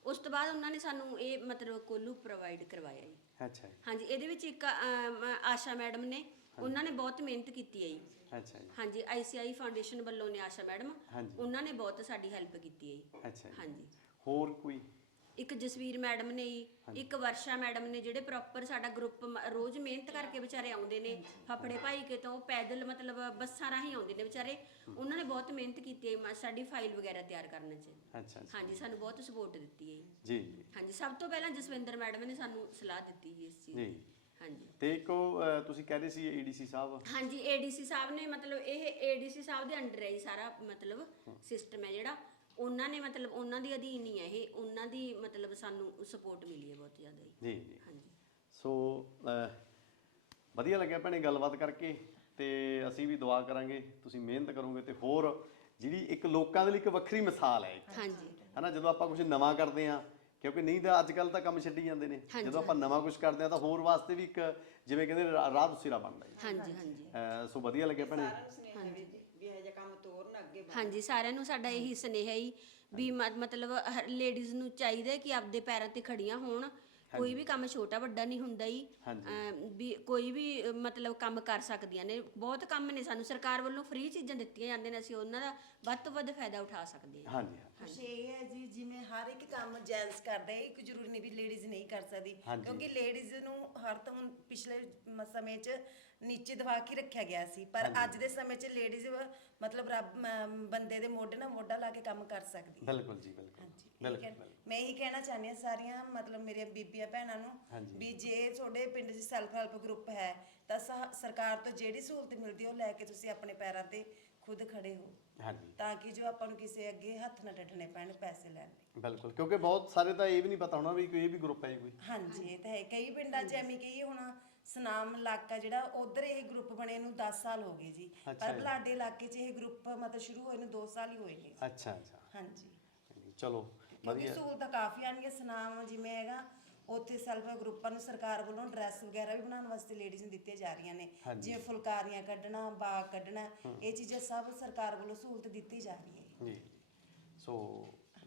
ਉਸ ਤੋਂ ਬਾਅਦ ਉਹਨਾਂ ਨੇ ਸਾਨੂੰ ਇਹ ਮਤਲਬ ਕੋਲੂ ਪ੍ਰੋਵਾਈਡ ਕਰਵਾਇਆ ਜੀ। ਅੱਛਾ ਜੀ। ਹਾਂਜੀ ਇਹਦੇ ਵਿੱਚ ਇੱਕ ਅਮ, ਆਸ਼ਾ ਮੈਡਮ ਨੇ ਉਹਨਾਂ ਨੇ ਬਹੁਤ ਮਿਹਨਤ ਕੀਤੀ ਹੈ ਜੀ। ਅੱਛਾ ਜੀ। ਹਾਂਜੀ ਆਈਸੀਆਈ ਫਾਊਂਡੇਸ਼ਨ ਵੱਲੋਂ ਨੇ ਆਸ਼ਾ ਮੈਡਮ ਹਾਂਜੀ। ਉਹਨਾਂ ਨੇ ਬਹੁਤ ਸਾਡੀ ਹੈਲਪ ਕੀਤੀ ਹੈ ਜੀ। ਅੱਛਾ ਜੀ। ਹਾਂਜੀ। ਹੋਰ ਕੋਈ? ਇੱਕ ਜਸਵੀਰ ਮੈਡਮ ਨੇ ਜੀ ਇੱਕ ਵਰਸ਼ਾ ਮੈਡਮ ਨੇ ਜਿਹੜੇ ਪ੍ਰੋਪਰ ਸਾਡਾ ਗਰੁੱਪ ਰੋਜ਼ ਮਿਹਨਤ ਕਰਕੇ ਵਿਚਾਰੇ ਆਉਂਦੇ ਨੇ ਫਫੜੇ ਭਾਈ ਕੇ ਤੋਂ ਪੈਦਲ ਮਤਲਬ ਬੱਸਾਂ ਰਾਹੀਂ ਆਉਂਦੇ ਨੇ ਵਿਚਾਰੇ ਉਹਨਾਂ ਨੇ ਬਹੁਤ ਮਿਹਨਤ ਕੀਤੀ ਹੈ ਮ- ਸਾਡੀ ਫਾਈਲ ਵਗੈਰਾ ਤਿਆਰ ਕਰਨ 'ਚ। ਅੱਛਾ ਅੱਛਾ ਹਾਂਜੀ ਸਾਨੂੰ ਬਹੁਤ ਸਪੋਰਟ ਦਿੱਤੀ ਹੈ ਜੀ। ਜੀ ਜੀ। ਹਾਂਜੀ ਸਭ ਤੋਂ ਪਹਿਲਾਂ ਜਸਵਿੰਦਰ ਮੈਡਮ ਨੇ ਸਾਨੂੰ ਸਲਾਹ ਦਿੱਤੀ ਜੀ ਇਸ ਚੀਜ਼ ਦੀ। ਜੀ ਹਾਂਜੀ। ਤੇ ਇੱਕ ਉਹ, ਅਹ, ਤੁਸੀਂ ਕਹਿ ਰਹੇ ਸੀ ਏਡੀਸੀ ਸਾਹਿਬ। ਹਾਂਜੀ ਏਡੀਸੀ ਸਾਹਿਬ ਨੇ ਮਤਲਬ ਇਹ ਏਡੀਸੀ ਸਾਹਿਬ ਦੇ ਅੰਡਰ ਹੈ ਜੀ ਸਾਰਾ ਮਤਲਬ ਸਿਸਟਮ ਹੈ ਜਿਹੜਾ। ਉਹਨਾਂ ਨੇ ਮਤਲਬ ਉਹਨਾਂ ਦੀ ਅਧੀਨ ਹੀ ਹੈ ਇਹ। ਉਹਨਾਂ ਦੀ ਮਤਲਬ ਸਾਨੂੰ ਸਪੋਰਟ ਮਿਲੀ ਹੈ ਬਹੁਤ ਜ਼ਿਆਦਾ ਜੀ। ਜੀ ਜੀ। ਹਾਂਜੀ। ਸੋ ਅਹ, ਵਧੀਆ ਲੱਗਿਆ ਭੈਣੇ ਗੱਲਬਾਤ ਕਰਕੇ ਤੇ ਅਸੀਂ ਵੀ ਦੁਆ ਕਰਾਂਗੇ ਤੁਸੀਂ ਮਿਹਨਤ ਕਰੋਗੇ ਤੇ ਹੋਰ ਜਿਹੜੀ ਇੱਕ ਲੋਕਾਂ ਦੇ ਲਈ ਇੱਕ ਵੱਖਰੀ ਮਿਸਾਲ ਹੈ ਇੱਕ। ਹਾਂਜੀ। ਹਨਾ ਜਦੋਂ ਆਪਾਂ ਕੁਝ ਨਵਾਂ ਕਰਦੇ ਆ ਕਿਉਂਕਿ ਨਹੀਂ ਤਾਂ ਅੱਜ ਕੱਲ ਤਾਂ ਕੰਮ ਛੱਡੀ ਜਾਂਦੇ ਨੇ। ਹਾਂਜੀ, ਜਦੋਂ ਆਪਾਂ ਨਵਾਂ ਕੁਝ ਕਰਦੇ ਆ ਤਾਂ ਹੋਰ ਵਾਸਤੇ ਵੀ ਇੱਕ ਜਿਵੇਂ ਕਹਿੰਦੇ ਰਾ- ਰਾਹ ਦੁਸਿਰਾ ਬਣਦਾ ਹੈ ਹਾਂਜੀ ਹਾਂਜੀ। ਅਹ, ਸੋ ਵਧੀਆ ਲੱਗਿਆ ਭੈਣੇ। ਸਾਰਿਆਂ ਨੂੰ ਸੁਨੇਹਾ ਵੀ ਵੀ ਇਹ ਜਿਹਾ ਕੰਮ ਤੋਰਨ ਅੱਗੇ ਵਧਣ। ਹਾਂਜੀ ਸਾਰਿਆਂ ਨੂੰ ਸਾਡਾ ਇਹੀ ਸੁਨੇਹਾ ਹੀ ਵੀ ਮ- ਮਤਲਬ ਲੇਡੀਜ਼ ਨੂੰ ਚਾਹੀਦਾ ਹੈ ਕਿ ਆਪਦੇ ਪੈਰਾਂ ਤੇ ਖੜੀਆਂ ਹੋਣ। ਕੋਈ ਵੀ ਕੰਮ ਛੋਟਾ ਵੱਡਾ ਨਹੀਂ ਹੁੰਦਾ ਹੀ। ਵੀ ਕੋਈ ਵੀ ਅ, ਮਤਲਬ ਕੰਮ ਕਰ ਸਕਦੀਆਂ ਨੇ। ਬਹੁਤ ਕੰਮ ਨੇ ਸਾਨੂੰ। ਸਰਕਾਰ ਵੱਲੋਂ ਫ੍ਰੀ ਚੀਜ਼ਾਂ ਦਿੱਤੀਆਂ ਜਾਂਦੀਆਂ ਨੇ। ਅਸੀਂ ਉਹਨਾਂ ਦਾ ਵੱਧ ਤੋਂ ਵੱਧ ਫਾਇਦਾ ਉਠਾ ਸਕਦੇ ਹਾਂ। ਹਾਂਜੀ ਕੁਛ ਇਹ ਹੈ ਜੀ ਜਿਵੇਂ ਹਰ ਇੱਕ ਕੰਮ ਜੈਂਟਸ ਕਰਦਾ ਹੈ ਇੱਕ ਜ਼ਰੂਰੀ ਨਹੀਂ ਵੀ ਲੇਡੀਜ਼ ਨਹੀਂ ਕਰ ਸਕਦੀ। ਹਾਂਜੀ। ਕਿਉਂਕਿ ਲੇਡੀਜ਼ ਨੂੰ ਹਰ ਤਾਂ ਹੁਣ ਪਿਛਲੇ ਮ- ਸਮੇਂ 'ਚ ਨੀਚੇ ਦਬਾ ਕੇ ਰੱਖਿਆ ਗਿਆ ਸੀ। ਪਰ ਅੱਜ ਦੇ ਸਮੇਂ 'ਚ ਲੇਡੀਜ਼ ਮਤਲਬ ਰੱਬ ਮ- ਬੰਦੇ ਦੇ ਮੋਢੇ ਨਾਲ ਮੋਢਾ ਲਾ ਕੇ ਕੰਮ ਕਰ ਸਕਦੀ ਹੈ। ਬਿਲਕੁਲ ਜੀ ਬਿਲਕੁਲ। ਠੀਕ ਹੈ। ਮੈਂ ਇਹੀ ਕਹਿਣਾ ਚਾਹੁੰਦੀ ਹਾਂ ਸਾਰੀਆਂ ਮਤਲਬ ਮੇਰੀਆਂ ਬੀਬੀਆਂ ਭੈਣਾਂ ਨੂੰ ਵੀ ਜੇ ਤੁਹਾਡੇ ਪਿੰਡ 'ਚ ਸੈਲਫ ਹੈਲਪ ਗਰੁੱਪ ਹੈ ਤਾਂ ਸਰਕਾਰ ਤੋਂ ਜਿਹੜੀ ਸਹੂਲਤ ਮਿਲਦੀ ਹੈ ਉਹ ਲੈ ਕੇ ਤੁਸੀਂ ਆਪਣੇ ਪੈਰਾਂ ਤੇ ਖੁਦ ਖੜੇ ਹੋ। ਹਾਂਜੀ। ਤਾਂ ਕਿ ਜੋ ਆਪਾਂ ਨੂੰ ਕਿਸੇ ਅੱਗੇ ਹੱਥ ਨਾ ਡੱਟਣੇ ਪੈਣ ਪੈਸੇ ਲੈਣ। ਲਈ ਬਿਲਕੁਲ ਕਿਉਂਕਿ ਬਹੁਤ ਸਾਰੇ ਤਾਂ ਇਹ ਵੀ ਨਹੀਂ ਪਤਾ ਹੋਣਾ ਵੀ ਕੋਈ ਇਹ ਵੀ ਗਰੁੱਪ ਹੈ ਕੋਈ। ਹਾਂਜੀ ਇਹ ਤਾਂ ਹੈ। ਕਈ ਪਿੰਡਾਂ 'ਚ ਐਵੇਂ ਕਹੀਏ ਹੁਣ ਸਨਾਮ ਇਲਾਕਾ ਜਿਹੜਾ ਉਧਰ ਇਹ ਗਰੁੱਪ ਬਣੇ ਨੂੰ 10 ਸਾਲ ਹੋ ਗਏ ਜੀ। ਪਰ। ਬਲਾਡੇ ਇਲਾਕੇ 'ਚ ਇਹ ਗਰੁੱਪ ਮਤਲਬ ਸ਼ੁਰੂ ਹੋਏ ਨੂੰ 2 ਸਾਲ ਹੀ ਹੋਏ ਨੇ। ਅੱਛਾ ਅੱਛਾ। ਹਾਂਜੀ। ਚਲੋ ਕਿਉਂਕਿ ਵਧੀਆ। ਸਹੂਲਤਾਂ ਕਾਫੀ ਆਣਗੀਆਂ ਸਨਾਮ ਜਿਵੇਂ ਹੈਗਾ ਉੱਥੇ ਸੈਲਫ ਗਰੁੱਪਾਂ ਨੂੰ ਸਰਕਾਰ ਵੱਲੋਂ ਡਰੈਸ ਵਗੈਰਾ ਵੀ ਬਣਾਉਣ ਵਾਸਤੇ ਲੇਡੀਜ਼ ਨੂੰ ਦਿੱਤੀਆਂ ਜਾ ਰਹੀਆਂ ਨੇ। ਜਿਵੇਂ ਫੁਲਕਾਰੀਆਂ ਕੱਢਣਾ ਬਾਗ ਕੱਢਣਾ ਇਹ ਚੀਜ਼ਾਂ ਸਭ ਸਰਕਾਰ ਵੱਲੋਂ ਸਹੂਲਤ ਦਿੱਤੀ ਜਾ ਰਹੀ ਹੈ ਜੀ। ਸੋ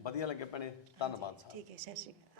ਵਧੀਆ ਲੱਗਿਆ ਭੈਣੇ। ਧੰਨਵਾਦ ਸਾਹਿਬ ਠੀਕ ਹੈ ਸਤਿ ਸ਼੍ਰੀ ਅਕਾਲ।